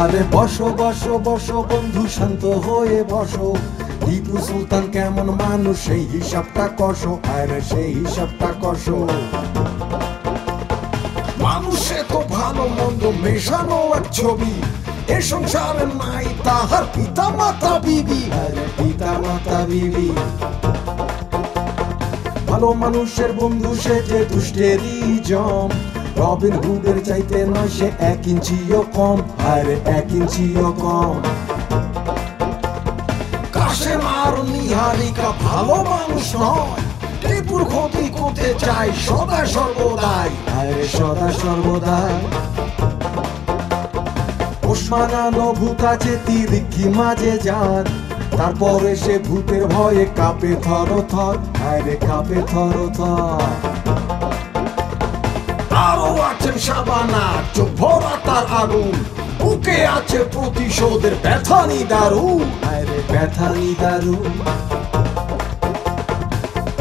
আরে বসো বসো বসো বন্ধু শান্ত হয়ে বসো, টিপু সুলতান কেমন মানুষ সেই হিসাবটা কষো, আরে সেই হিসাবটা কষো। মানুষে তো ভালো মন্দ মেশানো এক ছবি, এ সংসারে নাই তাহার পিতা মাতা বিবি, আরে পিতা মাতা বিবি। ভালো মানুষের বন্ধু সে যে দুষ্টেরই জম, রবিন হুডের চাইতে নয় সে 1 ইঞ্চিও কম, আরে 1 ইঞ্চিও কম। কাশেম আর নিহারিকা ভালো মানুষ নয়, টিপুর ক্ষতি করতে চাই সদা সর্বদাই, আরে সদা সর্বদাই। ওসমানানো ভূত আছে তিরিকি মাঝে যার, তারপরে সে ভূতের ভয়ে কাঁপে থর থর, আরে কাঁপে থর থর। আরো আছেন শাবানা চোখ ভরা তার আগুন, বুকে আছে প্রতিশোধের ব্যথানি দারুণ, আরে ব্যথানি দারুণ।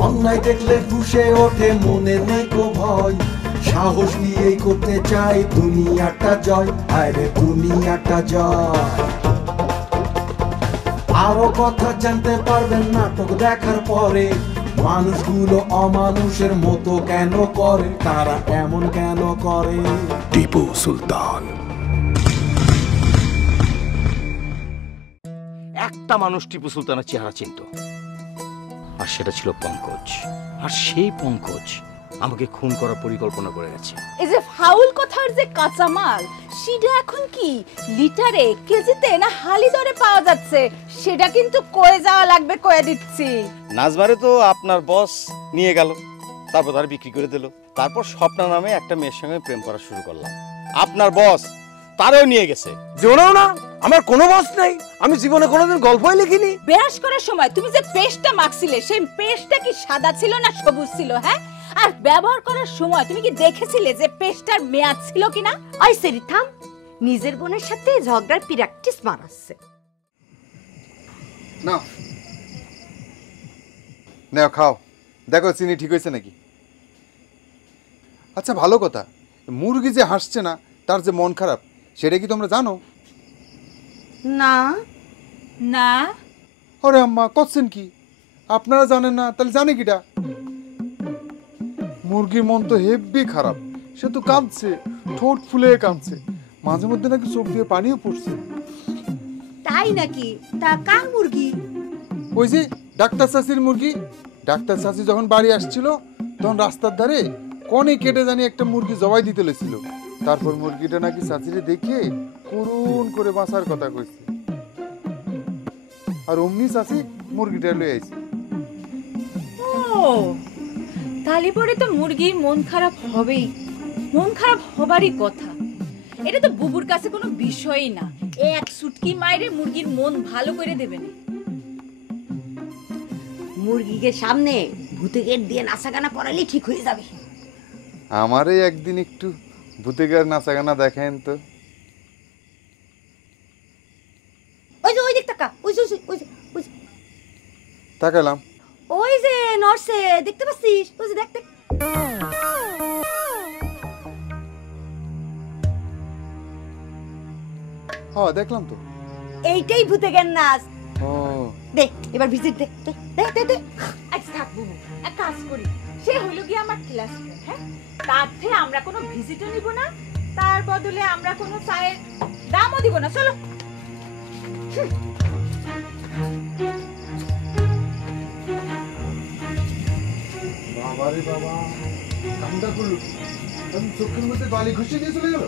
অন্যায় দেখলে ফুঁসে ওঠে মনে নেই কো ভয়, সাহস দিয়েই করতে চাই দুনিয়াটা জয়, আরে দুনিয়াটা জয়। আরো কথা জানতে পারবেন নাটক দেখার পরে, মানুষগুলো অমানুষের মতো কেন করে, তারা এমন কেন করে। টিপু সুলতান। একটা মানুষ টিপু সুলতানের চেহারা চিনত, আর সেটা ছিল পঙ্কজ। আর সেই পঙ্কজ আমাকে খুন করার পরিকল্পনা করে গেছে। এই যে ফাউল কথার যে কাঁচামাল, সেটা এখন কি লিটারে কেজিতে না হালি দরে পাওয়া যাচ্ছে, সেটা কিন্তু কয়ে যাওয়া লাগবে, কয়ে দিচ্ছি। নাজমারে তো আপনার বস নিয়ে গেল, তারপর তার বিক্রি করে দিল। তারপর স্বপ্না নামে একটা মেয়ের সঙ্গে প্রেম করা শুরু করলাম। আপনার বস তারও নিয়ে গেছে। যেও না, আমার কোনো বস নাই, আমি জীবনে কোনোদিন গল্পই লিখিনি। বেরাস করার সময় তুমি যে পেস্টটা মাখছিলে, সেই পেস্টটা কি সাদা ছিল না সবুজ ছিল? হ্যাঁ, আর ব্যবহার করার সময় তুমি কি দেখেছিলে যে পেস্টটার মেয়াদ ছিল কিনা? ওই সেরি থাম, নিজের বোনের সাথে ঝগড়ার প্র্যাকটিস মারাচ্ছে। না নাও খাও, দেখো চিনি ঠিক হয়েছে নাকি। আচ্ছা ভালো কথা, মুরগি যে হাসছে না তার যে মন খারাপ, সেটা কি তোমরা জানো? না না। আরে আম্মা করছেন কি, আপনারা জানেন না তাহলে জানে কিটা? মুরগির মন তো হেব্বি খারাপ, সে তো কাঁদছে, ঠোঁট ফুলে কাঁদছে, মাঝে মধ্যে নাকি চোখ দিয়ে পানিও পড়ছে। তাই নাকি? তা কার মুরগি? ওই যে ডাক্তার চাচির মুরগি। ডাক্তার চাচি যখন বাড়ি আসছিল তখন রাস্তার ধারে কনে কেটে জানি একটা মুরগি জবাই দিতে লেছিল। তারপর মুরগিটা নাকি চাচিরে দেখে করুণ করে বাঁচার কথা কইছে, আর অমনি চাচি মুরগিটা লয়ে আইছে। ও, তাহলে পরে তো মুরগির মন খারাপ হবেই, মন খারাপ হবারই কথা। এটা তো বুবুর কাছে কোনো বিষয়ই না, এক সুটকি মাইরে মুরগির মন ভালো করে দেবে না। মুরগিকে সামনে ভূতে গেট দিয়ে নাচা গানা করালে ঠিক হয়ে যাবে। আমারে একদিন একটু ভূতেগার নাচা গানা দেখেন তো। ওই যে ওই দিক তাকা, ওই যে ওই যে ওই যে তাকালাম, ওই যে নরসে দেখতে পাচ্ছিস? ওই যে দেখ দেখ। হ্যাঁ দেখলাম তো। এইটাই ভূতে গেট নাচ। ও দে এবার ভিজিট দে দে দে দে দে। আচ্ছা থাক বুবু, এক কাজ করি, সে হলো গিয়ে আমার ক্লাস ফ্রেন্ড, হ্যাঁ, তার থেকে আমরা কোনো ভিজিটও নিব না, তার বদলে আমরা কোনো চায়ের দামও দিব না। চলো। বাবারে বাবা, কামটা করলো, আমি চোখের মধ্যে বালি ঘষে দিয়ে চলে গেল।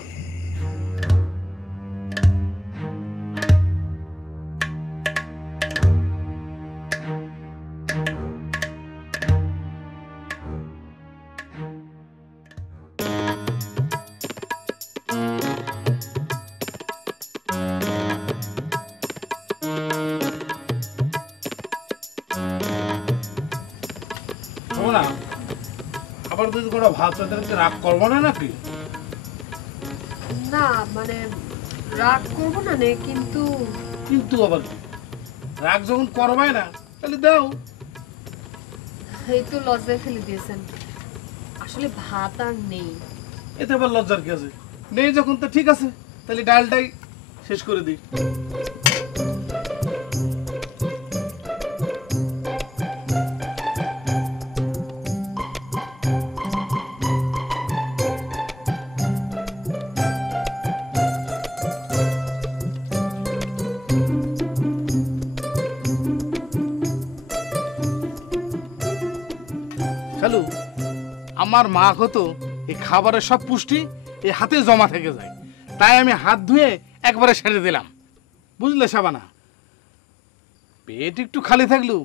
আবার যদি কোনো ভাত রাগ করবো না নাকি? না মানে রাগ করবো না নে, কিন্তু কিন্তু আবার কি, রাগ যখন করবাই না তাহলে দাও। এই তো লজ্জায় ফেলে দিয়েছেন, আসলে ভাত আর নেই। এতে আবার লজ্জার কি আছে? নেই যখন তো ঠিক আছে, তাহলে ডালটাই শেষ করে দিই। খালু, আমার মা হতো এই খাবারের সব পুষ্টি এই হাতে জমা থেকে যায়, তাই আমি হাত ধুয়ে একবারে সেরে দিলাম, বুঝলে শাবানা? পেট একটু খালি থাকলেও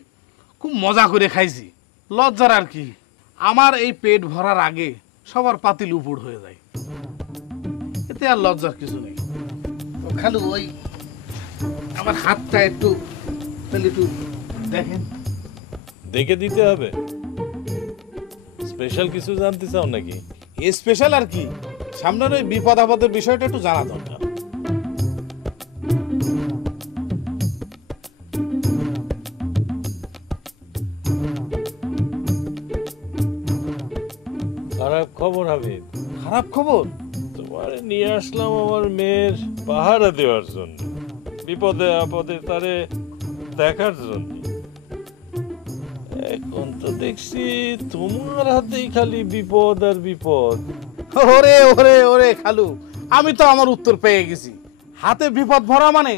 খুব মজা করে খাইছি, লজ্জার আর কি। আমার এই পেট ভরার আগে সবার পাতিল উপুড় হয়ে যায়, এতে আর লজ্জার কিছু নেই। তো খালু, ওই আমার হাতটা একটু তাহলে একটু দেখেন। দেখে দিতে হবে? স্পেশাল কিছু জানতে চাও নাকি? স্পেশাল আর কি, সামনের ওই বিপদ আপদের বিষয়টা একটু জানা দরকার। খারাপ খবর হাবিব, খারাপ খবর? তোমার নিয়ে আসলাম আমার মেয়ের পাহারা দেওয়ার জন্য, বিপদে আপদে তারে দেখার জন্য। এখন তো দেখছি তোমার হাতেই খালি বিপদ আর বিপদ। ওরে ওরে ওরে খালু, আমি তো আমার উত্তর পেয়ে গেছি। হাতে বিপদ ভরা মানে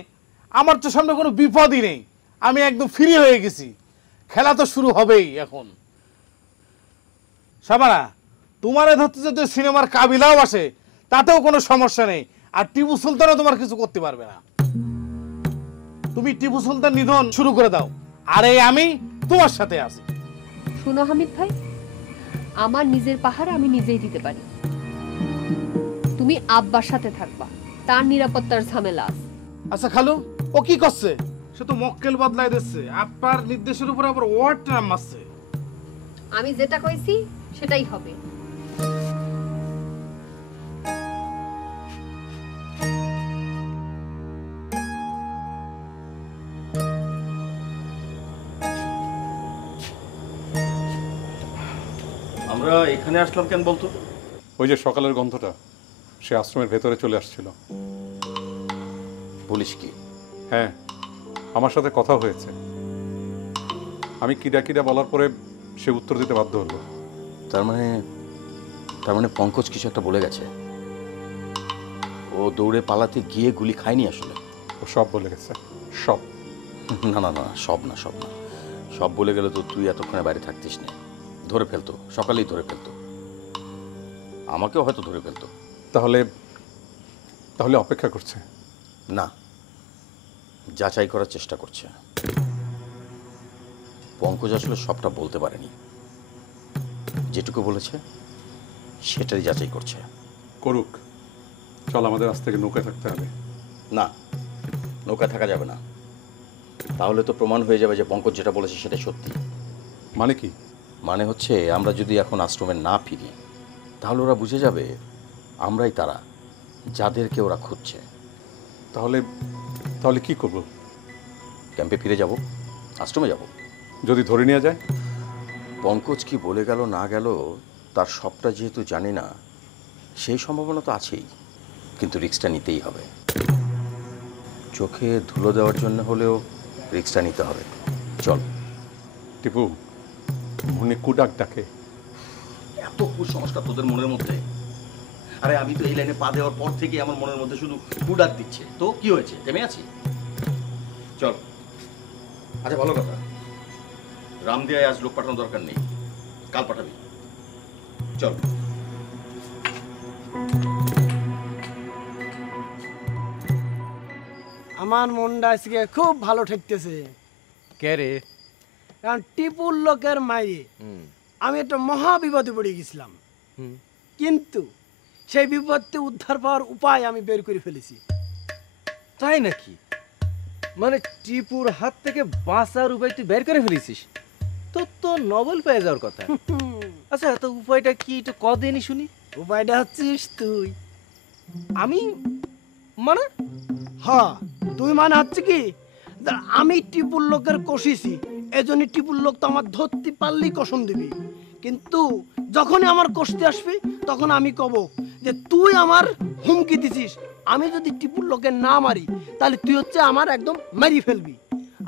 আমার তো সামনে কোনো বিপদই নেই, আমি একদম ফ্রি হয়ে গেছি। খেলা তো শুরু হবেই এখন। শাবানা, তোমারে ধরতে যদি সিনেমার কাবিলাও আসে তাতেও কোনো সমস্যা নেই, আর টিপু সুলতানও তোমার কিছু করতে পারবে না। তুমি টিপু সুলতান নিধন শুরু করে দাও, আর এই আমি তোমার সাথে আছি। শোনো হামিদ ভাই, আমার নিজের পাহাড় আমি নিজেই দিতে পারি, তুমি আব্বার সাথে থাকবা, তার নিরাপত্তার ঝামেলা আছে। আচ্ছা খালু, ও কি করছে? সে তো মক্কেল বদলাই দিচ্ছে, আপনার নির্দেশের উপর আবার ওয়ার্ড নাম মারছে। আমি যেটা কইছি সেটাই হবে। আমরা এখানে আসলাম কেন বলতো? ওই যে সকালের গন্ধটা সে আশ্রমের ভেতরে চলে আসছিল। বলিস কি? হ্যাঁ, আমার সাথে কথা হয়েছে। আমি কিডা কিডা বলার পরে সে উত্তর দিতে বাধ্য হলো। তার মানে পঙ্কজ কিছু একটা বলে গেছে। ও দৌড়ে পালাতে গিয়ে গুলি খায়নি আসলে। ও সব বলে গেছে, সব। না না না, সব না, সব না। সব বলে গেলে তো তুই এতক্ষণে বাইরে থাকতিস না, ধরে ফেলতো, সকালেই ধরে ফেলতো, আমাকেও হয়তো ধরে ফেলতো। তাহলে অপেক্ষা করছে? না, যাচাই করার চেষ্টা করছে। পঙ্কজ আসলে সবটা বলতে পারেনি, যেটুকু বলেছে সেটাই যাচাই করছে। করুক, চল আমাদের আজ থেকে নৌকায় থাকতে হবে। না, নৌকায় থাকা যাবে না, তাহলে তো প্রমাণ হয়ে যাবে যে পঙ্কজ যেটা বলেছে সেটাই সত্যি। মানে কি? মানে হচ্ছে আমরা যদি এখন আশ্রমে না ফিরি তাহলে ওরা বুঝে যাবে আমরাই তারা যাদেরকে ওরা খুঁজছে। তাহলে কি করব? ক্যাম্পে ফিরে যাব, আশ্রমে যাব। যদি ধরে নিয়ে যায়? পঙ্কজ কি বলে গেল না গেল তার সবটা যেহেতু জানি না, সেই সম্ভাবনা তো আছেই, কিন্তু রিস্কটা নিতেই হবে। চোখে ধুলো দেওয়ার জন্য হলেও রিস্কটা নিতে হবে। চল। টিপু, উনি কুডাক ডাকে। এত কুসংস্কার তোদের মনের মধ্যে? আরে আমি তো এই লাইনে পা দেওয়ার পর থেকে আমার মনের মধ্যে শুধু কুডাক দিচ্ছে। তো কি হয়েছে, থেমে আছি? চল। আচ্ছা ভালো কথা, রামদিয়ায় আজ লোক পাঠানোর দরকার নেই, কাল পাঠাবি। চল। আমার মনটা আজকে খুব ভালো ঠেকতেছে। কে রে? কারণ টিপুর লোকের মাইরে আমি একটা মহা বিপদে পড়ে গেছিলাম, কিন্তু সেই বিপদে উদ্ধার পাওয়ার উপায় আমি বের করে ফেলেছি। তাই নাকি? মানে টিপুর হাত থেকে বাঁচার উপায় তুই বের করে ফেলেছিস? তো নবল পেয়ে যাওয়ার কথা। আচ্ছা, তো উপায়টা কি একটু কদিনই শুনি। উপায়টা হচ্ছিস তুই। আমি? মানে? হ্যাঁ, তুই মানে হচ্ছে কি, আমি টিপুর লোকের কষিছি, এজন্য টিপুর লোক তো আমার ধরতে পারলেই কষণ দিবি, কিন্তু যখনই আমার কষতে আসবি তখন আমি কব যে তুই আমার হুমকি দিছিস, আমি যদি টিপুর লোকের না মারি তাহলে তুই হচ্ছে আমার একদম মারি ফেলবি।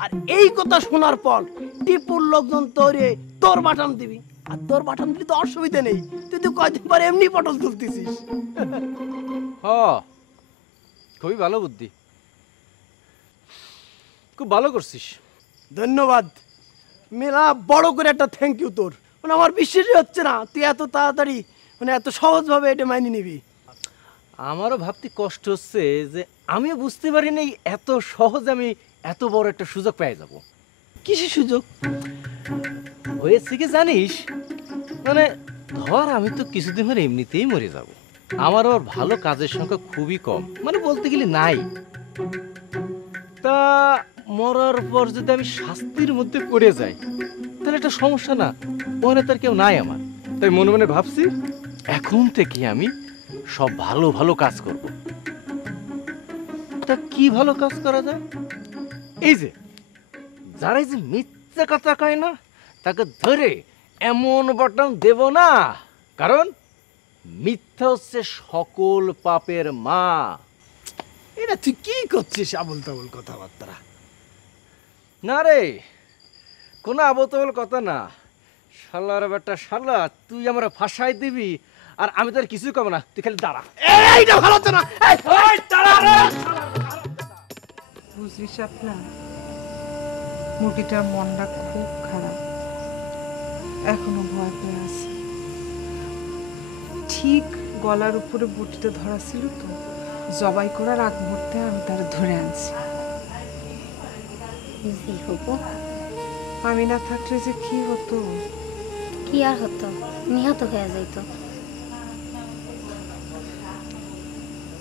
আর এই কথা শোনার পর টিপুর লোকজন তোর বাটাম দিবি, আর তোর বাটাম দিলে তো অসুবিধা নেই, তুই তো কয়দিন পরে এমনি পটল তুলতেছিস। খুবই ভালো বুদ্ধি, খুব ভালো করছিস। ধন্যবাদ মেলা, বড় করে একটা থ্যাংক ইউ তোর। মানে আমার বিশ্বাসই হচ্ছে না তুই এত তাড়াতাড়ি মানে এত সহজভাবে এটা মাইনে নিবি। আমারও ভাবতে কষ্ট হচ্ছে যে আমিও বুঝতে পারিনি এত সহজ আমি এত বড় একটা সুযোগ পেয়ে যাব। কিসের সুযোগ হয়েছে কি জানিস, মানে ধর আমি তো কিছুদিন পরে এমনিতেই মরে যাব, আমার আর ভালো কাজের সংখ্যা খুবই কম, মানে বলতে গেলে নাই। তা মরার পর যদি আমি শাস্তির মধ্যে পড়ে যাই তাহলে একটা সমস্যা না, ওখানে তার কেউ নাই আমার। তাই মনে মনে ভাবছি এখন থেকে আমি সব ভালো ভালো কাজ করব। তা কি ভালো কাজ করা যায়? এই যে যারা এই যে মিথ্যা কথা কয় না তাকে ধরে এমন বটন দেব না, কারণ মিথ্যা হচ্ছে সকল পাপের মা। এটা তুই কি করছিস আবল তাবল কথাবার্তা? না রে, কোনো আবল তাবল কথা না। শালার বেটা শালা, তুই আমার ফাঁসাই দিবি আর আমি তোর কিছুই কব না, তুই খালি দাঁড়া। এইটা ভালো হচ্ছে না। বুঝলিস আপনার মুরগিটার মনটা খুব খারাপ, এখনো ভয় পেয়ে আছে। ঠিক গলার উপরে বটিটা ধরা ছিল তো, জবাই করার আগ মুহূর্তে আমি তারা ধরে আনছি। আমি না থাকলে যে কি হতো? কি আর হতো, নিহত হয়ে যাইতো।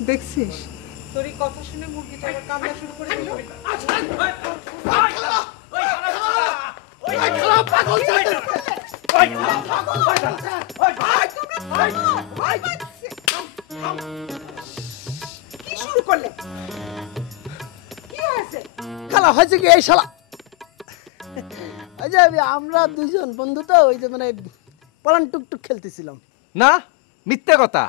দেখছিস তোর এই কথা শুনে মুরগিটা আবার কান্না শুরু করে দিল। কি শুরু করলে? কি হয়েছে? খালা হয়েছে কি এই শালা, ওই যে আমরা দুইজন বন্ধু তো ওই যে মানে পালান টুকটুক খেলতেছিলাম। না, মিথ্যা কথা।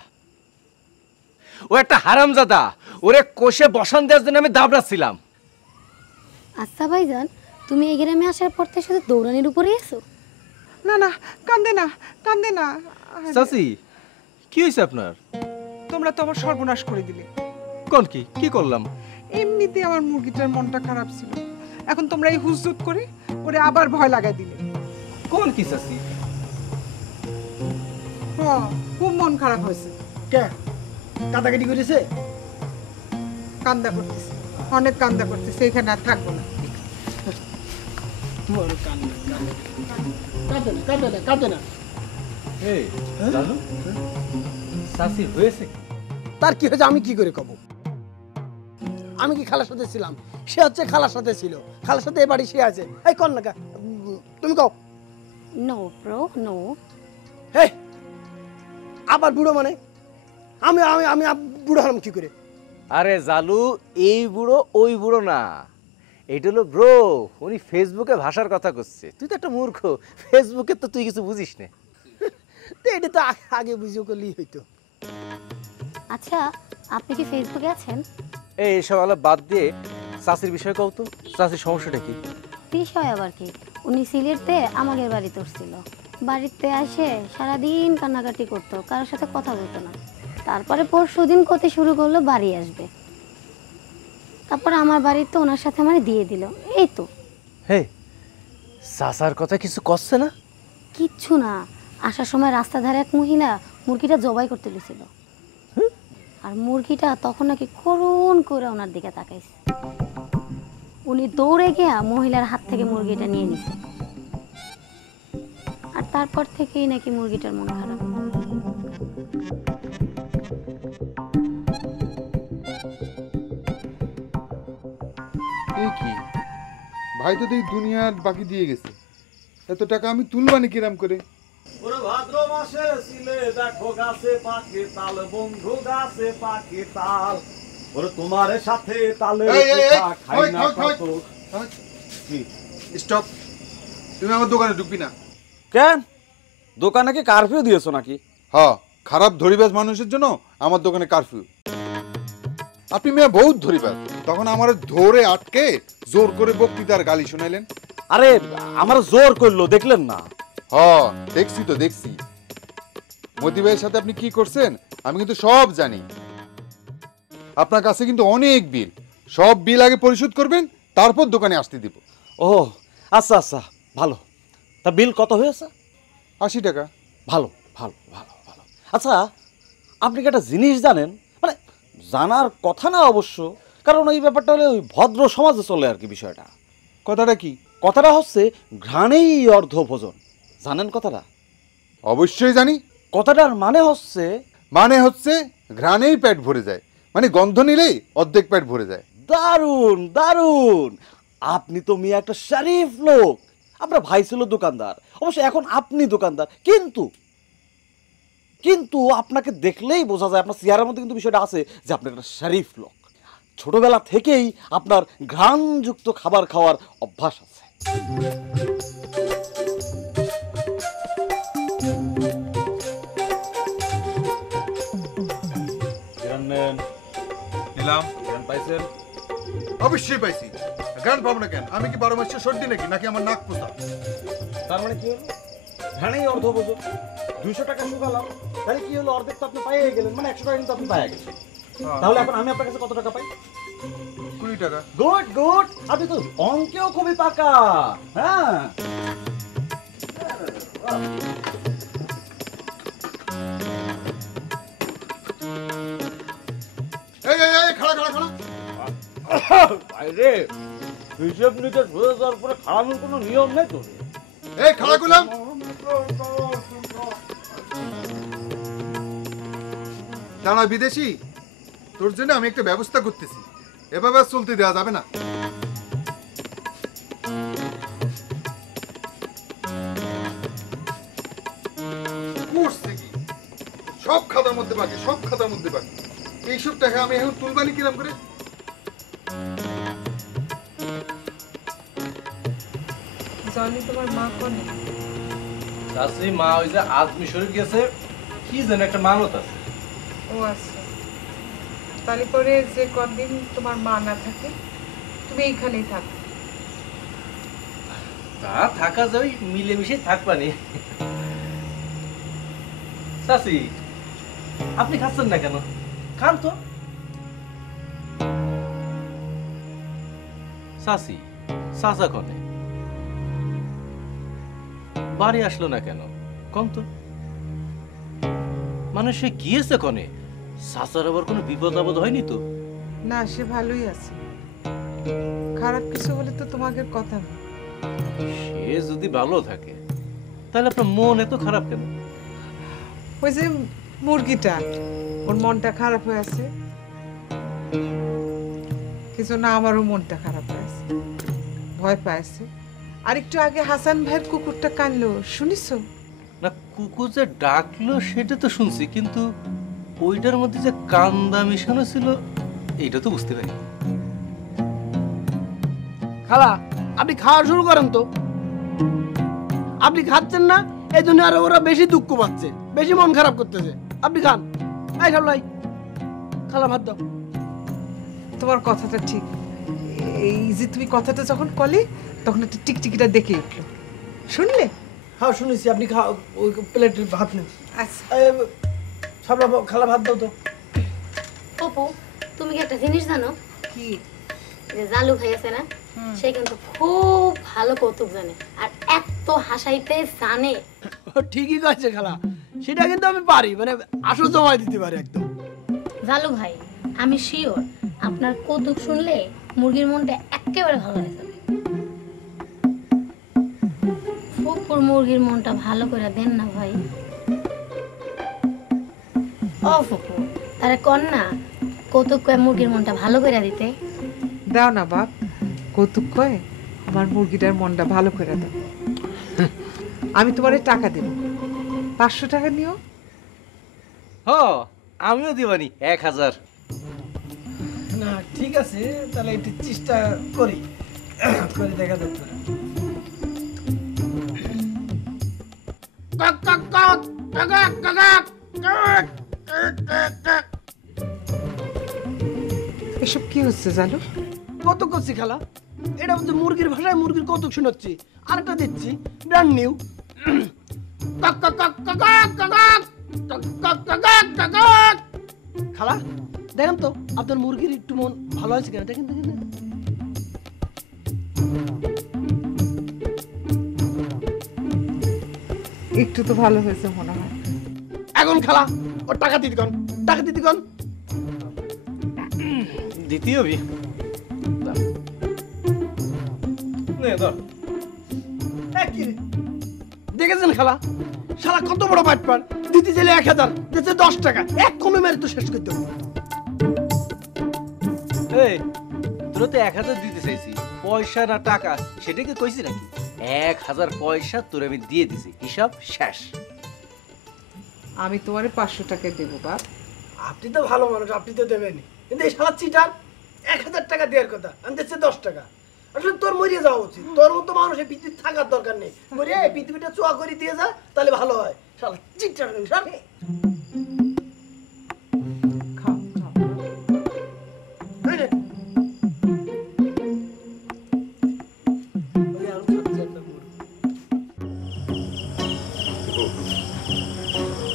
ও একটা হারামজাদা, ওরে কোষে বসান দেওয়ার জন্য আমি দাবড়াচ্ছিলাম। আচ্ছা ভাইজান, তুমি এই গ্রামে আসার পর থেকে শুধু দৌড়ানির উপরে এসো? না না, কান্দে না, কান্দে না। চাচি, কি হয়েছে আপনার? তোমরা তো আমার সর্বনাশ করে দিলে। কোন কি করলাম? এমনিতে আমার মুরগিটার মনটা খারাপ ছিল, এখন তোমরা এই হুজুত করে ওরে আবার ভয় লাগাই দিলে। কোন কি চাচি? খুব মন খারাপ হয়েছে। কে কাটাকাটি করেছে? কান্দা করতেছে, অনেক কান্দা করতেছে, এখানে আর থাকবো না। কাঁদে না। এই জানো চাচি হয়েছে? তার কি হয়েছে আমি কি করে কব? আমি কি খালার সাথে ছিলাম? সে হচ্ছে খালার সাথে ছিল, খালার সাথে এ বাড়ি সে আছে। এই কর না, তুমি কও। No bro, no. হে আবার বুড়ো মানে? আমি আমি আমি বুড়ো হলাম কি করে? আরে জালু, এই বুড়ো ওই বুড়ো না, এটা হলো ব্রো। উনি ফেসবুকে ভাষার কথা করছে, তুই তো একটা মূর্খ, ফেসবুকে তো তুই কিছু বুঝিস না। এটা তো আগে বুঝিয়ে করলেই হইতো। আচ্ছা, আপনি কি ফেসবুকে আছেন? এই সব আলাপ বাদ দিয়ে চাচির বিষয়ে কও তো, চাচির সমস্যাটা কি? বিষয় আবার কি? উনি সিলেটে আমাদের বাড়িতে উঠছিল, বাড়িতে আসে সারাদিন কান্নাকাটি করতো, কারোর সাথে কথা বলতো না। তারপরে পরশুদিন করতে শুরু করলো বাড়ি আসবে, তারপর আমার বাড়িতে ওনার সাথে আমার দিয়ে দিল। এই তো। হে, চাচার কথা কিছু করছে না? কিচ্ছু না। আসার সময় রাস্তা ধারে এক মহিলা মুরগিটা জবাই করতে গেছিল, আর মুরগিটা তখন নাকি করুণ করে ওনার দিকে তাকাইছে। উনি দৌড়ে গিয়া মহিলার হাত থেকে মুরগিটা নিয়ে নিছে, আর তারপর থেকেই নাকি মুরগিটার মন খারাপ। কি ভাই তো এই দুনিয়ার বাকি দিয়ে গেছে, এত টাকা আমি তুলবানি কিরাম করে? ওরে ভাদ্র মাসে ছিলে দেখো গাছে পাকে তাল, বন্ধু গাছে পাকে তাল, ওরে তোমার সাথে তালে খাই না কত। স্টপ, তুমি আমার দোকানে ঢুকবি না। কেন? দোকানে কি কারফিউ দিয়েছো নাকি? হ্যাঁ, খারাপ ধরিবাজ মানুষের জন্য আমার দোকানে কারফিউ। আপনি মেয়ে বহুত ধরিবার, তখন আমার ধরে আটকে জোর করে বক্তৃতার গালি শুনাইলেন। আরে আমার জোর করলো, দেখলেন না? হ দেখছি তো, দেখছি। মতি ভাইয়ের সাথে আপনি কি করছেন আমি কিন্তু সব জানি। আপনার কাছে কিন্তু অনেক বিল, সব বিল আগে পরিশোধ করবেন, তারপর দোকানে আসতে দিব। ও আচ্ছা আচ্ছা, ভালো। তা বিল কত হয়েছে? 80 টাকা। ভালো ভালো ভালো ভালো। আচ্ছা, আপনি কি একটা জিনিস জানেন? মানে জানার কথা না অবশ্য, কারণ এই ব্যাপারটা হলে ওই ভদ্র সমাজে চলে আর কি বিষয়টা। কথাটা কি? কথাটা হচ্ছে ঘ্রাণেই অর্ধ ভোজন। জানেন কথাটা? অবশ্যই জানি। কথাটার মানে হচ্ছে ঘ্রাণেই পেট ভরে যায়, মানে গন্ধ নিলেই অর্ধেক পেট ভরে যায়। দারুণ দারুণ। আপনি তো মিয়া একটা শরীফ লোক। আপনার ভাই ছিল দোকানদার, অবশ্য এখন আপনি দোকানদার, কিন্তু কিন্তু আপনাকে দেখলেই বোঝা যায়, আপনার চেহারার মধ্যে কিন্তু বিষয়টা আছে যে আপনি একটা শরীফ লোক। ছোটবেলা থেকেই আপনার ঘ্রাণযুক্ত খাবার খাওয়ার অভ্যাস আছে। নিলাম। পাইছেন? অবশ্যই পাইছি। গান পাবো না কেন? আমি কি 12 মাসে সর্দি নাকি আমার নাক পোষা? তার মানে কি হলো? ঘ্রাণেই অর্ধ ভোজন। 200 টাকা শুকালাম, তাহলে কি হলো? অর্ধেক তো আপনি পাইয়ে গেলেন, মানে 100 টাকা কিন্তু আপনি পাইয়ে গেছেন। তাহলে এখন আমি আপনার কাছে কত টাকা পাই? 20 টাকা। গুড গুড, আপনি তো অঙ্কেও খুবই পাকা। হ্যাঁ, বাইরে হিসেব নিকেশ হয়ে যাওয়ার পরে খাওয়ানোর কোনো নিয়ম নেই তো। এই খাড়া গুলাম, দাঁড়া বিদেশি, তোর জন্য আমি একটা ব্যবস্থা করতেছি। এভাবে চলতে দেওয়া যাবে না। সব খাতার মধ্যে বাকি, সব খাতার মধ্যে বাকি। এইসব টাকা আমি এখন তুলবানি কিরাম করে? জানি তোমার মা কোনে? চাষি মা ওই যে আজমি শরীফ গেছে, কি যেন একটা মানত আছে। ও আচ্ছা, তাহলে পরে যে কদিন তোমার মা না থাকে তুমি এইখানেই থাকো। তা থাকা যাবে, মিলেমিশে থাকবানি। চাষি আপনি খাচ্ছেন না কেন? খান তো। চাষি চাচা কনে বাড়ি আসলো না কেন? কম তো। মানে সে গিয়েছে কনে? চাচার আবার কোনো বিপদ আপদ হয়নি তো? না, সে ভালোই আছে। খারাপ কিছু হলে তো তোমাকে কথা বল। সে যদি ভালো থাকে তাহলে আপনার মন এত খারাপ কেন? ওই যে মুরগিটা, ওর মনটা খারাপ হয়ে আছে। কিছু না, আমারও মনটা খারাপ হয়ে আছে, ভয় পাইছে। আর একটু আগে হাসান ভাইয়ের কুকুরটা কানলো, শুনিছো? না, কুকুর যে ডাকলো সেটা তো শুনছি, কিন্তু ওইটার মধ্যে যে কান্দা মিশানো ছিল এইটা তো বুঝতে পারি। খালা আপনি খাওয়া শুরু করেন তো। আপনি খাচ্ছেন না, এই জন্য আরো ওরা বেশি দুঃখ পাচ্ছে, বেশি মন খারাপ করতেছে। আপনি খান। এই সামলাই, খালা ভাত দাও। তোমার কথাটা ঠিক। এই যে তুমি কথাটা যখন কলে তখন একটা টিকটিকিটা দেখে উঠলো, শুনলে? হ্যাঁ শুনেছি। আপনি খাও, ওই প্লেট ভাত নেন। আচ্ছা সামলা, খালা ভাত দাও তো। অপু, তুমি কি একটা জিনিস জানো? কি? যে জালু খাইছে না, সে কিন্তু খুব ভালো কৌতুক জানে, আর এত হাসাইতে জানে। ঠিকই কয়েছে খালা, সেটা কিন্তু আমি পারি, মানে আসল জমায় দিতে পারি একদম। জালু ভাই, আমি শিওর আপনার কৌতুক শুনলে মুরগির মনটা একেবারে ভালো হয়ে যাবে। ফুপুর মুরগির মনটা ভালো করে দেন না ভাই। ও ফুপু, তারে কন্যা কৌতুক কয়ে মুরগির মনটা ভালো করে দিতে। দাও না বাপ, কৌতুক কয়ে আমার মুরগিটার মনটা ভালো করে দাও। আমি তোমারে টাকা দেব, 500 টাকা নিও। হ, আমিও দিবানি 1000। না ঠিক আছে, তাহলে একটু চেষ্টা করি, করে দেখা যাচ্ছে। এসব কি হচ্ছে জানো? কত করছি খালা, এটা হচ্ছে মুরগির ভাষায় মুরগির কৌতুক শোনাচ্ছি। আরেকটা দিচ্ছি ব্র্যান্ড নিউ। খালা দেখেন তো আপনার মুরগির একটু মন ভালো আছে কিনা, দেখেন দেখেন। একটু তো ভালো হয়েছে মনে হয়। এখন খালা ওর টাকা দিতে কন, টাকা দিতে কন। দ্বিতীয় বি দেখেছেন খালা, শালা কত বড় বাটপার। দিতে চাইলে 1000, দিতে 10 টাকা, এক কমে মেরে তো শেষ করে দেবো। এই তোরা তো 1000 দিতে চাইছি, পয়সা না টাকা সেটা কি কইছি নাকি? 1000 পয়সা তোর আমি দিয়ে দিছি, হিসাব শেষ। আমি তোমারে 500 টাকা দেবো বাপ। আপনি তো ভালো মানুষ, আপনি তো দেবেনই, কিন্তু এই শালা চিটার 1000 টাকা দেওয়ার কথা, আমি দিচ্ছি 10 টাকা। আসলে তোর মরিয়ে যাওয়া উচিত, তোর মতো মানুষ এই পৃথিবীতে থাকার দরকার নেই। মরিয়ে এই পৃথিবীটা চোয়া করে দিয়ে যা, তাহলে ভালো হয়। শালা চিটার শালা।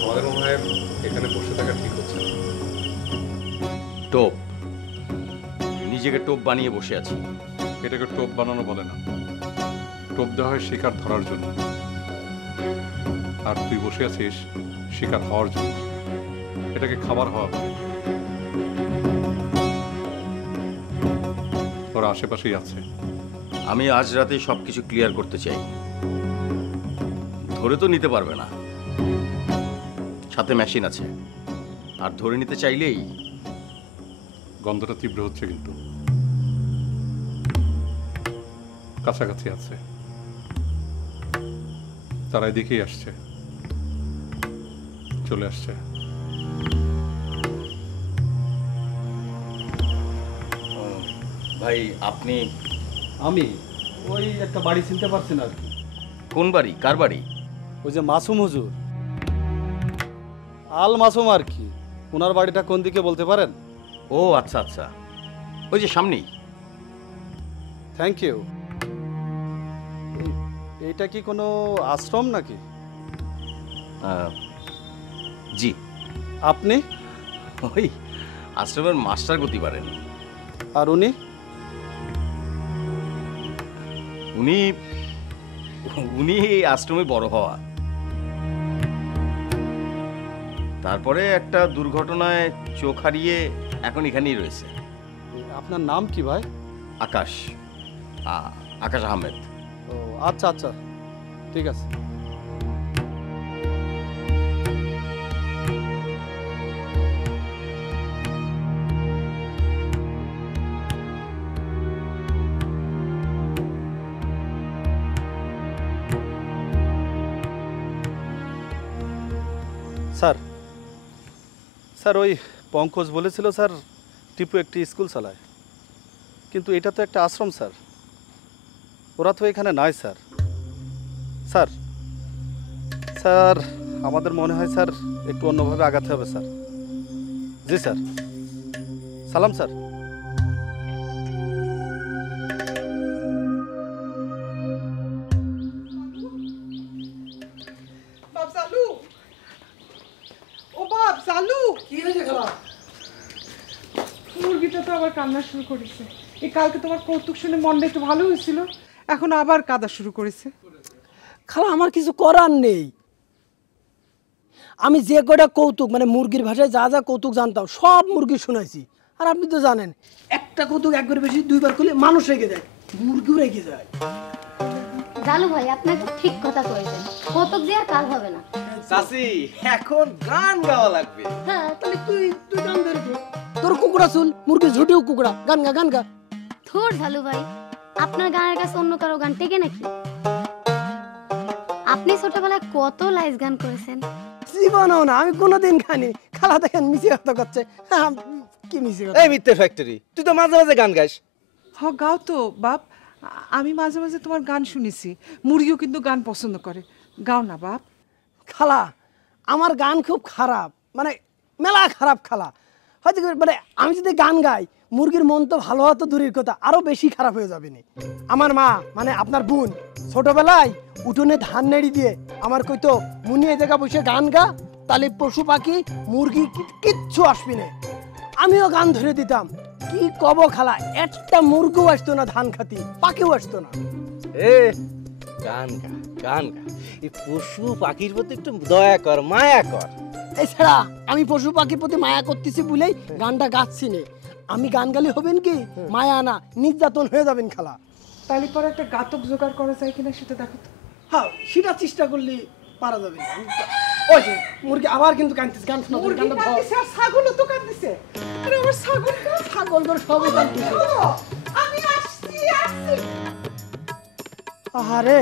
আমাদের মনে হয় এখানে বসে থাকা ঠিক হচ্ছে না। টোপ, নিজেকে টোপ বানিয়ে বসে আছি। এটাকে টোপ বানানো বলে না, টোপ দেওয়া হয় শিকার ধরার জন্য, আর তুই বসে আছিস শিকার হওয়ার জন্য। এটাকে খাবার হওয়া বলে। ওরা আশেপাশেই আছে। আমি আজ রাতে সবকিছু ক্লিয়ার করতে চাই। ধরে তো নিতে পারবে না, সাথে মেশিন আছে, আর ধরে নিতে চাইলেই। গন্ধটা তীব্র হচ্ছে, কিন্তু কাছাকাছি আছে। তারা এদিকেই আসছে, চলে আসছে। ভাই আপনি? আমি ওই একটা বাড়ি চিনতে পারছি না আর কি। কোন বাড়ি, কার বাড়ি? ওই যে মাসুম হুজুর, আল মাসুম আর কি, ওনার বাড়িটা কোন দিকে বলতে পারেন? ও আচ্ছা আচ্ছা, ওই যে সামনেই। Thank you. এইটা কি কোনো আশ্রম নাকি? জি। আপনি? ওই আশ্রমের মাস্টার গতি পারেন। আর উনি? উনি উনি এই আশ্রমে বড় হওয়া, তারপরে একটা দুর্ঘটনায় চোখ হারিয়ে এখন এখানেই রয়েছে। আপনার নাম কি ভাই? আকাশ, আকাশ আহমেদ। ও আচ্ছা আচ্ছা, ঠিক আছে। স্যার, স্যার ওই পঙ্কজ বলেছিল স্যার টিপু একটি স্কুল চালায়, কিন্তু এটা তো একটা আশ্রম স্যার, ওরা তো এখানে নাই স্যার। স্যার স্যার আমাদের মনে হয় স্যার একটু অন্যভাবে আগাতে হবে স্যার। জি স্যার, সালাম স্যার। বাপ চালু, ও বাপ চালু। কি হয়েছে খালা? মুরগিটা তো আবার কান্না শুরু করেছে। এই কালকে তোমার কৌতুক শুনে মনটা একটু ভালো হয়েছিল, এখন আবার কাঁদা শুরু করেছে। খালা আমার কিছু করার নেই, আমি যে কয়টা কৌতুক মানে মুরগির ভাষায় যা যা কৌতুক জানতাম সব মুরগি শুনাইছি। আর আপনি তো জানেন একটা কৌতুক একবার বেশি দুইবার করলে মানুষ রেগে যায়, মুরগিও রেগে যায়। জালু ভাই আপনাকে ঠিক কথা কইছেন, কৌতুক দিয়ে আর কাজ হবে না। চাচি এখন গান গাওয়া লাগবে। হ্যাঁ তাহলে তুই তুই গান ধরে দে। তোর কুকুরা চুল, মুরগি ঝুটিও কুকুরা, গান গা গান গা। থুর জালু ভাই, আপনার গানের কাছে অন্য কারো গান টেকে নাকি? আপনি ছোটবেলায় কত লাইস গান করেছেন। জীবনও না, আমি কোনোদিন খাইনি। খালা দেখেন মিছে কথা করছে। কি মিছে কথা? এই মিথ্যে ফ্যাক্টরি, তুই তো মাঝে মাঝে গান গাইস। হ গাও তো বাপ, আমি মাঝে মাঝে তোমার গান শুনেছি। মুরগিও কিন্তু গান পছন্দ করে, গাও না বাপ। খালা আমার গান খুব খারাপ, মানে মেলা খারাপ খালা। হয়তো মানে আমি যদি গান গাই মুরগির মন তো ভালো হওয়া তো দূরের কথা, আরো বেশি খারাপ হয়ে যাবে না। আমার মা মানে আপনার বোন ছোটবেলায় উঠোনে ধান নেড়ি দিয়ে আমার কইতো মুনি এই জায়গা বসে গান গা, তাহলে পশু পাখি মুরগি কিচ্ছু আসবি না। আমিও গান ধরে দিতাম। কি কব খালা, একটা মুরগিও আসতো না ধান খাতি, পাখিও আসতো না। এ গান গা গান গা, এই পশু পাখির প্রতি একটু দয়া কর, মায়া কর। এছাড়া আমি পশু পাখির প্রতি মায়া করতেছি বলেই গানটা গাচ্ছি নে। আমি গান গালি হবেন কি মায়া না নির্যাতন হয়ে যাবেন খালা। তাহলে পরে একটা গাতক জোগাড় করা যায় কিনা সেটা দেখো তো। হ্যাঁ সেটা চেষ্টা করলে পারা যাবে। ওই যে মুরগি আবার কিন্তু কাঁদতেছে, গান শোনা মুরগি কাঁদতেছে আর ছাগলও তো কাঁদতেছে। আরে আমার ছাগল তো ছাগল তোর সবই কাঁদতেছে। আমি আসছি আসছি। আরে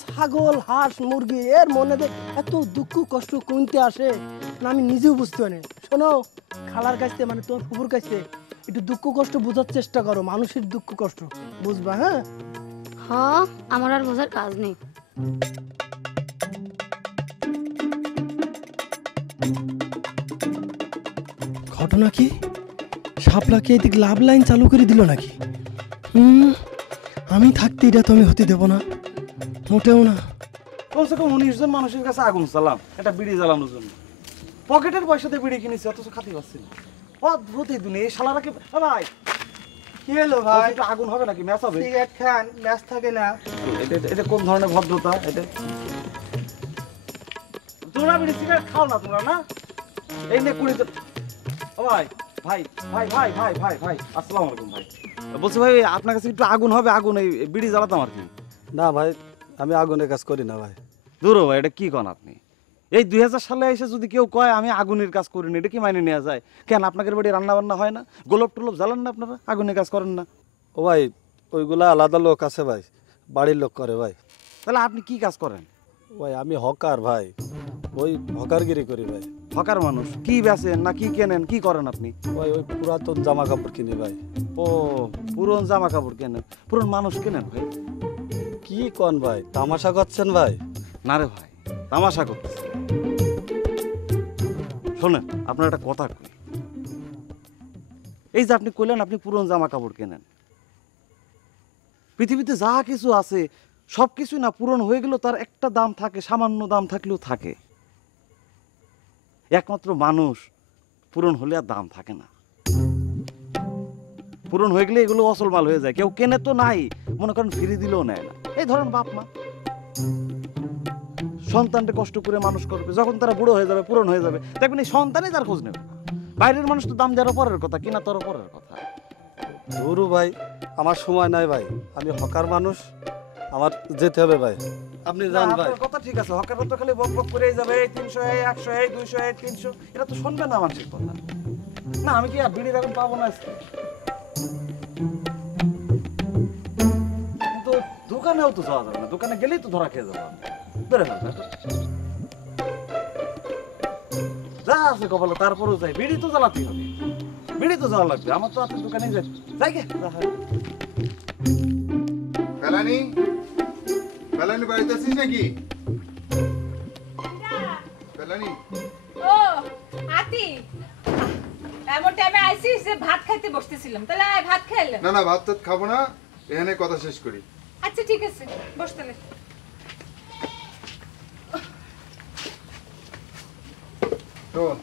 ছাগল হাঁস মুরগি এর মনে এত দুঃখ কষ্ট কোনতে আসে না আমি নিজেও বুঝতে পারি। শোনো খালার কাছে মানে তোমার ফুপুর কাছে একটু দুঃখ কষ্ট বোঝার চেষ্টা করো, মানুষের দুঃখ কষ্ট বুঝবা। হ্যাঁ হ্যাঁ আমার আর বোঝার কাজ নেই। ঘটনা কি শাপলাকে এদিকে লাভ লাইন চালু করে দিল নাকি? আমি থাকতে এটা তো আমি হতে দেব না, মোটেও না। কমসে কম 19 জন মানুষের কাছে আগুন চালাম একটা বিড়ি জ্বালানোর জন্য। পকেটের পয়সাতে বিড়ি কিনেছি অথচ খাতে পাচ্ছি না। অদ্ভুত এই দুনিয়া, এই শালারা কি ভাই কি হলো ভাই? একটু আগুন হবে নাকি? ম্যাচ হবে? সিগারেট খান, ম্যাচ থাকে না। এটা কোন ধরনের ভদ্রতা? এটা তোমরা বিড়ি সিগারেট খাও না তোমরা না? এই নে কুড়ি। ও ভাই ভাই ভাই ভাই ভাই ভাই ভাই আসসালামু আলাইকুম ভাই। বলছি ভাই আপনার কাছে একটু আগুন হবে, আগুন এই বিড়ি জ্বালাতাম আর কি। না ভাই আমি আগুনের কাজ করি না ভাই। দূর ভাই, এটা কি কন আপনি? এই 2000 সালে এসে যদি কেউ কয় আমি আগুনের কাজ করি না, এটা কি মাইনে নেওয়া যায়? কেন আপনাদের বাড়ি রান্না বান্না হয় না? গোলপ টোলপ জ্বালান না আপনারা? আগুনের কাজ করেন না? ও ভাই ওইগুলা আলাদা লোক আছে ভাই, বাড়ির লোক করে ভাই। তাহলে আপনি কি কাজ করেন? ভাই আমি হকার ভাই, ওই হকারগিরি করি ভাই। হকার মানুষ কি বেচেন না কি কেনেন, কি করেন আপনি? ভাই ওই পুরাতন জামা কাপড় কিনি ভাই। ও পুরন জামা কাপড় কেনেন, পুরন মানুষ কেনেন ভাই? কি কোন ভাই, তামাশা করছেন ভাই? না রে ভাই, তামাশা করতেছি। শোনেন আপনার একটা কথা কই, এই যে আপনি কইলেন আপনি পুরন জামা কাপড় কেনেন, পৃথিবীতে যা কিছু আছে সব কিছুই না পূরণ হয়ে গেল তার একটা দাম থাকে, সামান্য দাম থাকলেও থাকে। একমাত্র মানুষ পূরণ হলে আর দাম থাকে না। পূরণ হয়ে গেলে এগুলো অসল মাল হয়ে যায়, কেউ কেনে তো নাই, মনে করেন ফিরে দিলেও নেয় না। এই ধরেন বাপ মা সন্তানকে কষ্ট করে মানুষ করবে, যখন তারা বুড়ো হয়ে যাবে পূরণ হয়ে যাবে দেখবেন এই সন্তানই তার খোঁজ নেবে। বাইরের মানুষ তো দাম দেওয়ার পরের কথা, কিনা তোর পরের কথা। ধরু ভাই আমার সময় নাই ভাই, আমি হকার মানুষ, আমার যেতে হবে ভাই। আপনি যান ভাই। আপনার কথা ঠিক আছে, হকাররা তো খালি বক বক করেই যাবে, এই 300 এই 100 এই 200 এই 300, এটা তো শুনবে না মানুষের কথা। না আমি কি আর বিড়ির এখন পাবো না আজকে? কিন্তু দোকানেও তো যাওয়া যাবে না, দোকানে গেলেই তো ধরা খেয়ে যাবো। বেরে ফেল যা আছে কপালে, তারপরেও যাই, বিড়ি তো জ্বালাতেই হবে, বিড়ি তো যাওয়া লাগবে। আমার তো আপনার দোকানে যাই, যাই গে। ফেলানি ফেলানি বাড়িতে আছিস নাকি? ফেলানি ও আতি, এমন টাইমে আইছিস যে ভাত খাইতে বসতেছিলাম, তাহলে আয় ভাত খাইলে। না না ভাত তো খাবো না, এখানে কথা শেষ করি। আচ্ছা ঠিক আছে, বস তাহলে। শোন,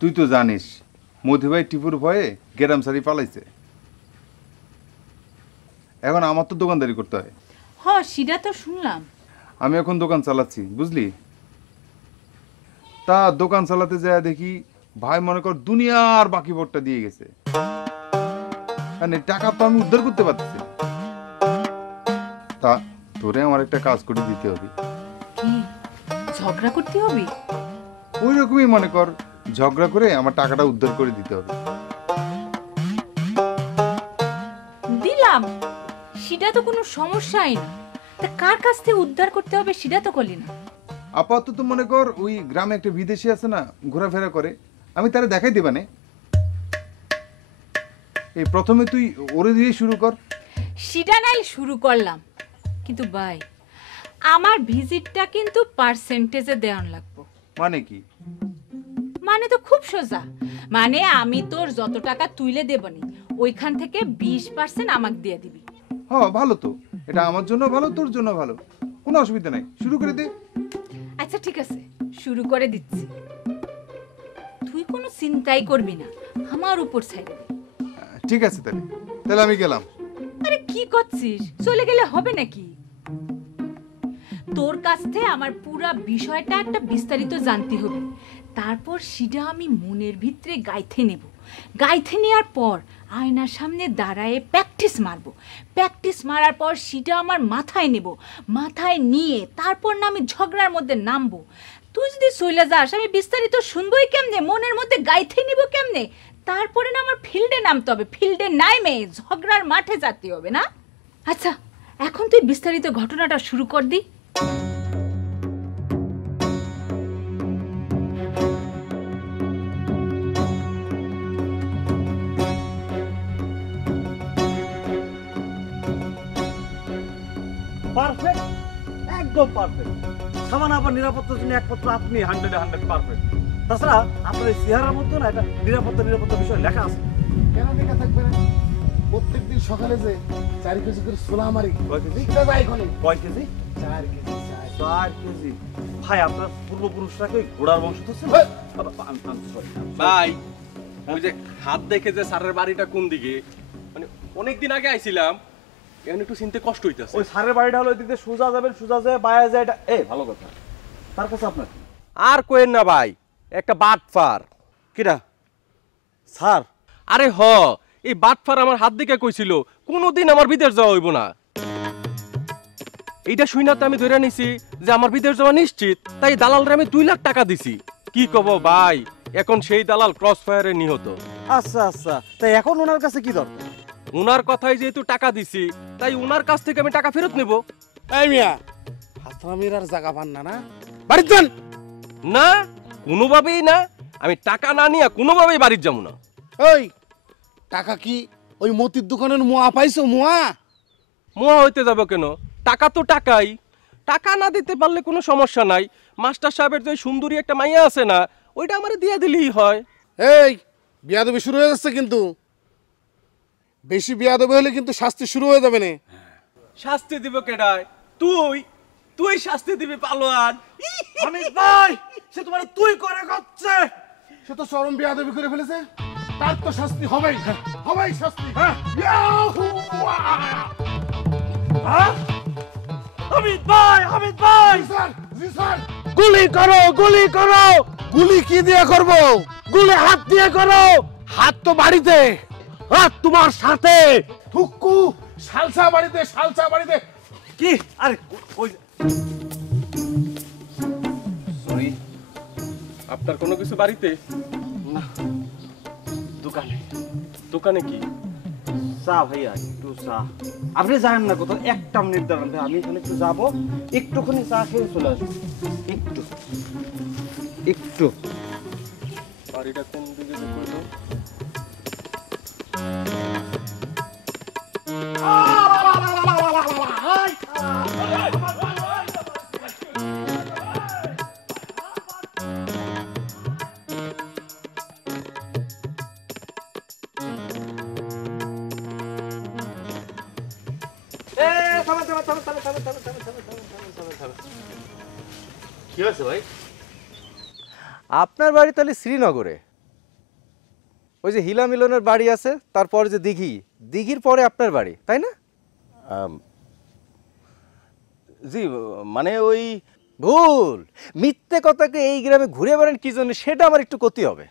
তুই তো জানিস মধু ভাই টিপুর ভয়ে গেরাম সারি পালাইছে। এখন আমার তো দোকানদারি করতে হয়। হ্যাঁ সেটা তো শুনলাম। আমি এখন দোকান চালাচ্ছি বুঝলি। তা দোকান চালাতে যায় দেখি ভাই মনে কর দুনিয়ার বাকি ভোটটা দিয়ে গেছে, মানে টাকা তো আমি উদ্ধার করতে পারতেছি। তা তোরে আমার একটা কাজ করে দিতে হবে। কি ঝগড়া করতে হবে? ওই রকমই মনে কর, ঝগড়া করে আমার টাকাটা উদ্ধার করে দিতে হবে। দিলাম, সেটা তো কোনো সমস্যাই না। তা কার কাছ থেকে উদ্ধার করতে হবে সেটা তো করলি না। আপাতত মনে কর ওই গ্রামে একটা বিদেশি আছে না, ঘোরাফেরা করে, আমি তারা দেখাই দেবানে। এই প্রথমে তুই ওরে দিয়ে শুরু কর। সেটা নাই শুরু করলাম, কিন্তু ভাই আমার ভিজিটটা কিন্তু পার্সেন্টেজে দেওয়ান লাগবে। মানে কি? মানে তো খুব সোজা, মানে আমি তোর যত টাকা তুইলে দেবনি ওইখান থেকে 20% আমাকে দিয়ে দিবি। হ্যাঁ ভালো তো, এটা আমার জন্য ভালো, তোর জন্য ভালো, কোনো অসুবিধা নাই, শুরু করে দে। আচ্ছা ঠিক আছে, শুরু করে দিচ্ছি। তুই কোনো চিন্তাই করবি না, আমার উপর ছেড়ে দে। ঠিক আছে তাহলে, তাহলে আমি গেলাম। আরে কি করছিস, চলে গেলে হবে নাকি? তোর কাছ থেকে আমার পুরো বিষয়টা একটা বিস্তারিত জানতে হবে, তারপর সেটা আমি মনের ভিতরে গাইতে নেব। গাইতে নেওয়ার পর আয়নার সামনে দাঁড়ায় প্র্যাকটিস মারবো। প্র্যাকটিস মারার পর সেটা আমার মাথায় নেব, মাথায় নিয়ে তারপর না আমি ঝগড়ার মধ্যে নামবো। তুই যদি চলে যাস আমি বিস্তারিত শুনবই কেমনে, মনের মধ্যে গাইতে নিব কেমনে? তারপরে না আমার ফিল্ডে নামতে হবে, ফিল্ডে নামে ঝগড়ার মাঠে যেতে হবে না? আচ্ছা এখন তুই বিস্তারিত ঘটনাটা শুরু কর দি। পারফেক্ট, একদম পারফেক্ট। সামান্য আবার নিরাপত্তার জন্য একমাত্র আপনি 100 পারফেক্ট। তাছাড়া আপনার এই চেহারার মধ্যে না একটা নিরাপত্তা বিষয় লেখা আছে। কেন লেখা থাকবে না? প্রত্যেকদিন সকালে যে 4 কেজি করে ছোলা মারি। কয় কেজি? সেটা যাই এখানে। কয় কেজি? 4 কেজি। 4 কেজি। ভাই আপনার পূর্বপুরুষরা কি ঘোড়ার বংশধর ছিল? ভাই ওই যে হাত দেখে যে স্যারের বাড়িটা কোন দিকে, মানে অনেকদিন আগে আইছিলাম, এখন একটু চিনতে কষ্ট হইতাছে। ওই স্যারের বাড়িটা হলো এদিকে সোজা যাবেন, সোজা যায় বায়া যায়, এটা ভালো কথা। তার কাছে আপনার আর কোয়েন না ভাই, একটা বাটফার। কিরা স্যার? আরে হ, এই বাটফার আমার হাত দেখে কইছিল কোনোদিন আমার বিদেশ যাওয়া হইব না। এইটা শুই না তো আমি ধরে নিছি যে আমার বিদেশ যাওয়া নিশ্চিত, তাই দালালরে আমি 2 লাখ টাকা দিছি। কি কব ভাই, এখন সেই দালাল ক্রস ফায়ারে নিহত। আচ্ছা আচ্ছা, তাই এখন ওনার কাছে কি দরকার? উনার কথাই যেহেতু টাকা দিছি, তাই উনার কাছ থেকে আমি টাকা ফেরত নেব। এই মিয়া, হাতরামির আর জায়গা পান না, না বাড়ির যান। না, কোনোভাবেই না, আমি টাকা না নিয়ে কোনোভাবেই বাড়ির যাবো না। ওই টাকা কি ওই মতির দোকানের মোয়া পাইছো? মোয়া হইতে যাব কেন? টাকা তো টাকাই, টাকা না দিতে পারলে কোনো সমস্যা নাই। মাস্টার সাহেবের যে সুন্দরী একটা মাইয়া আছে না, ওইটা আমারে দিয়ে দিলেই হয়। এই বিয়াদবি শুরু হয়ে যাচ্ছে কিন্তু, বেশি বিয়াদবি হলে কিন্তু শাস্তি শুরু হয়ে যাবে না। শাস্তি দিব কেডায়? তুই শাস্তি দিবি পালোয়ান। অমিত ভাই, সে তোমার তুই করে করছে। সে তো চরম বিয়াদবি করে ফেলেছে, তার তো শাস্তি হবেই, হবেই শাস্তি। অমিত ভাই, অমিত ভাই। স্যার, জি স্যার। গুলি করো, গুলি করো। গুলি কি দিয়ে করব? গুলি হাত দিয়ে করো। হাত তো বাড়িতে, হাত তোমার সাথে। থুক্কু, শালসা বাড়িতে, শালসা বাড়িতে। কি? আরে ওই সরি, আপনার কোনো কিছু বাড়িতে না, দোকানে। দোকানে কি? চা ভাইয়া, একটু চা। আপনি জানেন না কোথাও, একটা মিনিট দাঁড়ান, আমি এখানে একটু যাবো, একটুখানি চা খেয়ে চলে আসবো। একটু একটু। বাড়িটা কোন দিকে করলো? কি হয়েছে ভাই? আপনার বাড়ি তাহলে শ্রীনগরে? ওই যে হিলা মিলনের বাড়ি আছে, তারপরে যে দিঘির পরে আপনার বাড়ি, তাই না? জি, মানে ওই ভুল, মিথ্যে কথাকে এই গ্রামে ঘুরে বেড়ান কি জন্য সেটা আমার একটু করতে হবে।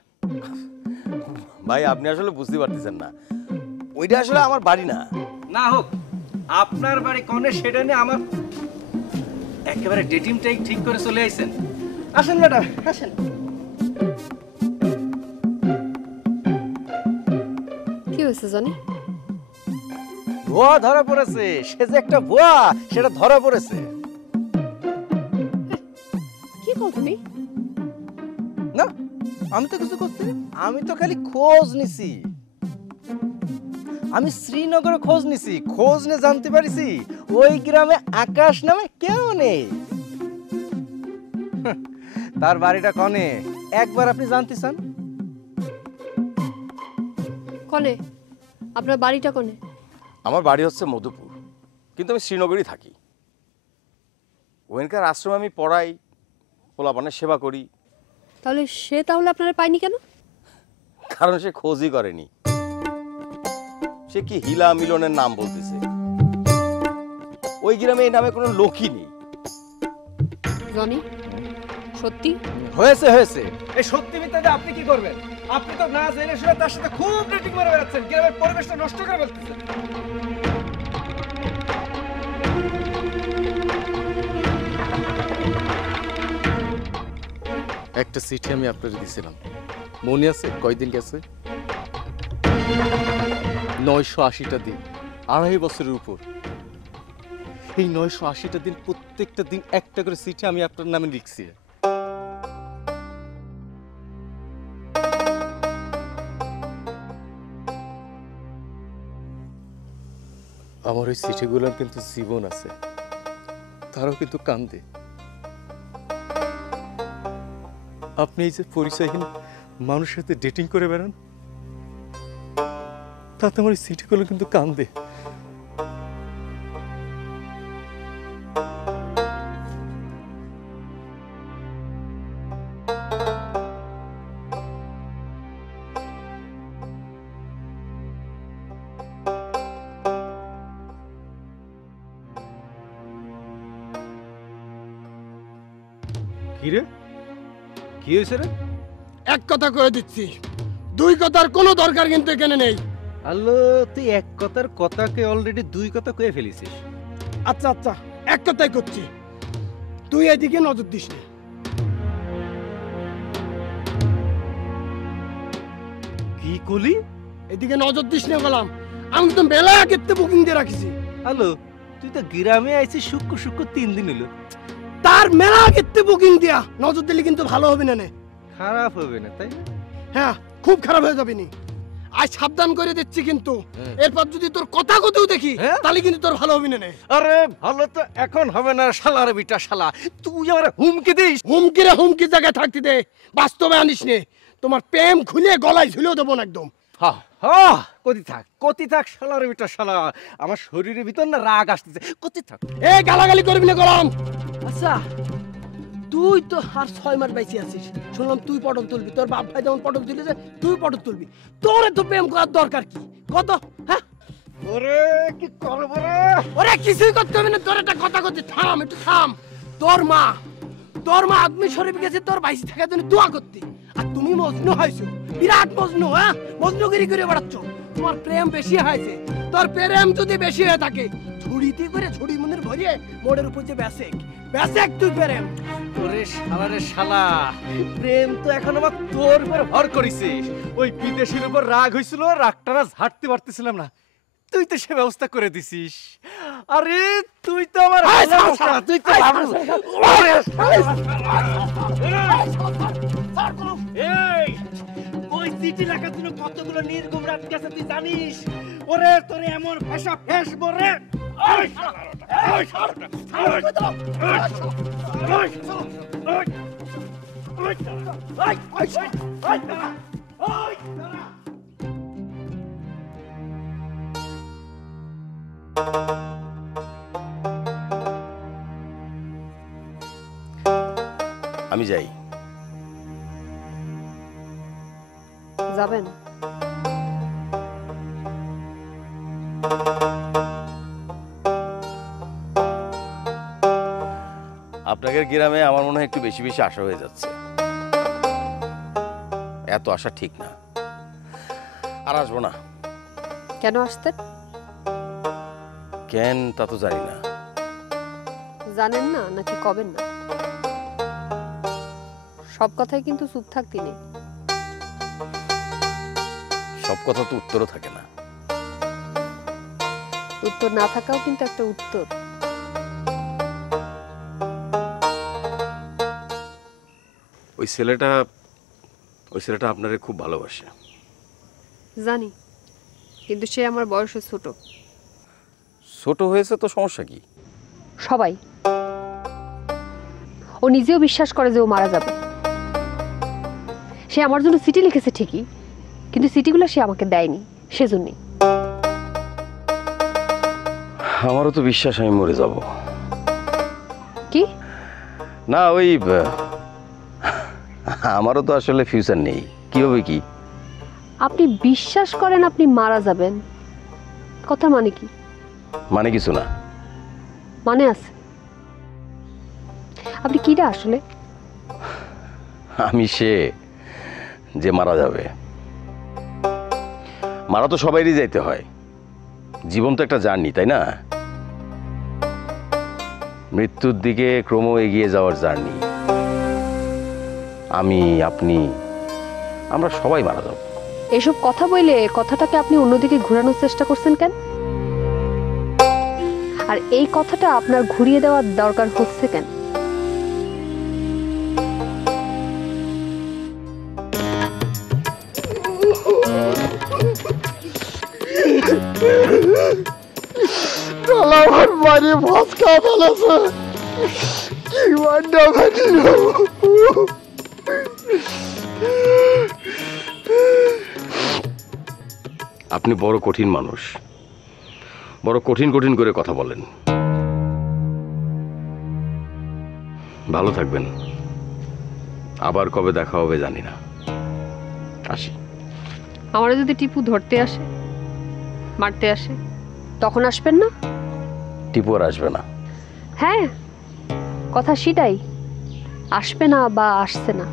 ভাই আপনি আসলে বুঝতে পারতেছেন না, ওইটা আসলে আমার বাড়ি না। না হোক, আপনার বাড়ি কনে সেটা নিয়ে আমার একেবারে ডেটিংটাই ঠিক করে চলে আইছেন। আসেন ম্যাডাম, আসেন। কি হয়েছে জানি? ভুয়া ধরা পড়েছে, সে যে একটা ভুয়া সেটা ধরা পড়েছে। কি কও তুমি? না, আমি তো কিছু করছি, আমি তো খালি খোঁজ নিছি। আমি শ্রীনগরে খোঁজ নিছি, খোঁজ নিয়ে জানতে পারিছি ওই গ্রামে আকাশ নামে কেউ নেই। তার বাড়িটা কনে একবার আপনি জানতে চান? কনে? আপনার বাড়িটা কোনে? আমার বাড়ি হচ্ছে মধুপুর, কিন্তু আমি শ্রীনগরই থাকি। ওখানকার আশ্রমে আমি পড়াই, পোলাপানের সেবা করি। তাহলে আপনারা পায়নি কেন? কারণ সে খোঁজই করেনি। সে কি হিলা মিলনের নাম বলতেছে। ওই গ্রামে এই নামে কোনো লোকই নেই। জনি, সত্যি হয়েছে হয়েছে, এই সত্যি মিথ্যাতে আপনি কি করবেন? আপনি তো না জেনে শুনে তার সাথে খুব ডেটিং মেরে বেড়াচ্ছেন, গ্রামের পরিবেশটা নষ্ট করে ফেলতেছেন। একটা চিঠি আমি আপনাকে দিয়েছিলাম, মনে আছে? কয়দিন গেছে? 980টা দিন, 2.5 বছরের উপর। এই 980টা দিন প্রত্যেকটা দিন একটা করে চিঠি আমি আপনার নামে লিখছি। আমার ওই চিঠিগুলোর কিন্তু জীবন আছে, তারাও কিন্তু কান্দে। আপনি এই যে পরিচয়হীন মানুষের সাথে ডেটিং করে বেড়ান, তাতে আমার এই চিঠিগুলো কিন্তু কান্দে। কি রে, কি হয়েছে রে? এক কথা কয়ে দিচ্ছি, দুই কথার কোনো দরকার কিন্তু এখানে নেই। আল্লো, তুই এক কথার কথাকে অলরেডি দুই কথা কয়ে ফেলিছিস। আচ্ছা আচ্ছা, এক কথাই করছি, তুই এদিকে নজর দিস না। কি কলি? এদিকে নজর দিস না বললাম, আমি তো মেলা আগেতে বুকিং দিয়ে রাখিছি। আলো, তুই তো গ্রামে আইছিস শুক্র শুক্র 3 দিন হলো। তার মেলা আগেতে বুকিং দিয়া নজর দিলে কিন্তু ভালো হবে না। খারাপ হবে না তাই? হ্যাঁ, খুব খারাপ হয়ে যাবে নি। আজ সাবধান করে দিচ্ছি, কিন্তু এরপর যদি তোর কথা কথাও দেখি তাহলে কিন্তু তোর ভালো হবে না। আরে ভালো তো এখন হবে না শালার বিটা শালা, তুই আমার হুমকি দিস। হুমকি জায়গায় থাকতে দে, বাস্তবে আনিস নে। তোমার প্রেম খুলে গলায় ঝুলিয়ে দেবো না একদম। কতি থাক শালার বিটা শালা, আমার শরীরের ভিতর না রাগ আসতেছে, কতি থাক। এ গালাগালি করবি না গলাম। আচ্ছা, তুই তো আর 6 মাস বাইসি আছিস, শুনলাম তুই পটল তুলবি। তোর বাপ ভাই যেমন পটল তুলেছে, তুই পটল তুলবি। তোর তো প্রেম করার দরকার কি? কত? হ্যাঁ, ওরে কি করব রে? ওরে কিছুই করতে হবে না, তোর একটা কথা করতে। থাম, একটু থাম। তোর মা আদমি শরীফ গেছে তোর বাইসি থাকার জন্য দোয়া করতে, আর তুমি মজনু হয়েছো, বিরাট মজনু। হ্যাঁ, মজনুগিরি করে বেড়াচ্ছ। তোমার প্রেম বেশি হয়েছে। তোর প্রেম যদি বেশি হয়ে থাকে, ঝুড়িতে করে ঝুড়ি মনের ভরিয়ে মোড়ের উপর যে বেসেক তুই প্রেম। ওরে শালা রে শালা, প্রেম তো এখন আমার তোর উপর ভর করিছে। ওই বিদেশির উপর রাগ হইছিল, রাগটা না ঝাড়তে পারতেছিলাম না, তুই তো সে ব্যবস্থা করে দিছিস। আরে তুই তো আমার তুই তো ওই চিঠি লেখার জন্য কতগুলো নির্গম রাত গেছে তুই জানিস? ওরে তোরে এমন ভাষা ফেসবো রে। আমি যাই। যাবেন? আপনাদের গ্রামে আমার মনে হয় একটু বেশি বেশি আশা হয়ে যাচ্ছে। এত আশা ঠিক না, আর আসবো না। কেন আসতেন? কেন তা তো জানি না। জানেন না নাকি কবেন না? সব কথাই কিন্তু চুপ থাকতে নেই। সব কথা তো উত্তরও থাকে না। উত্তর না থাকাও কিন্তু একটা উত্তর। ওই ছেলেটা আপনারে খুব ভালোবাসে। জানি, কিন্তু সে আমার বয়সে ছোট। ছোট হয়েছে তো সমস্যা কি? সবাই। ও নিজেও বিশ্বাস করে যে ও মারা যাবে। সে আমার জন্য চিঠি লিখেছে ঠিকই, কিন্তু চিঠিগুলো সে আমাকে দেয়নি, সেজন্যই। আমারও তো বিশ্বাস আমি মরে যাব। কি না ওই আমারও তো আসলে ফিউচার নেই, কিভাবে কি? আপনি বিশ্বাস করেন আপনি মারা যাবেন, কথা মানে কি? মানে কিছু না। মানে আছে। আপনি কিরা আসলে? আমি সে যে মারা যাবে। মারা তো সবাইরই যাইতে হয়, জীবন তো একটা জার্নি, তাই না? মৃত্যুর দিকে ক্রম এগিয়ে যাওয়ার জার্নি। আমি, আপনি, আমরা সবাই মারা যাব। এসব কথা বলে কথাটাকে আপনি অন্যদিকে ঘোরানোর চেষ্টা করছেন কেন? আর এই কথাটা আপনার ঘুরিয়ে দেওয়ার দরকার হচ্ছে কেন? আমার বাড়ি ভস্কা ফেলেছে, কি বান্ডা ফাটি আপনি বড় কঠিন মানুষ, বড় কঠিন কঠিন করে কথা বলেন। ভালো থাকবেন, আবার কবে দেখা হবে জানি না। আসি। আমরা যদি টিপু ধরতে আসে, মারতে আসে, তখন আসবেন না? টিপু আর আসবে না। হ্যাঁ, কথা সেটাই, আসবে না বা আসছে না।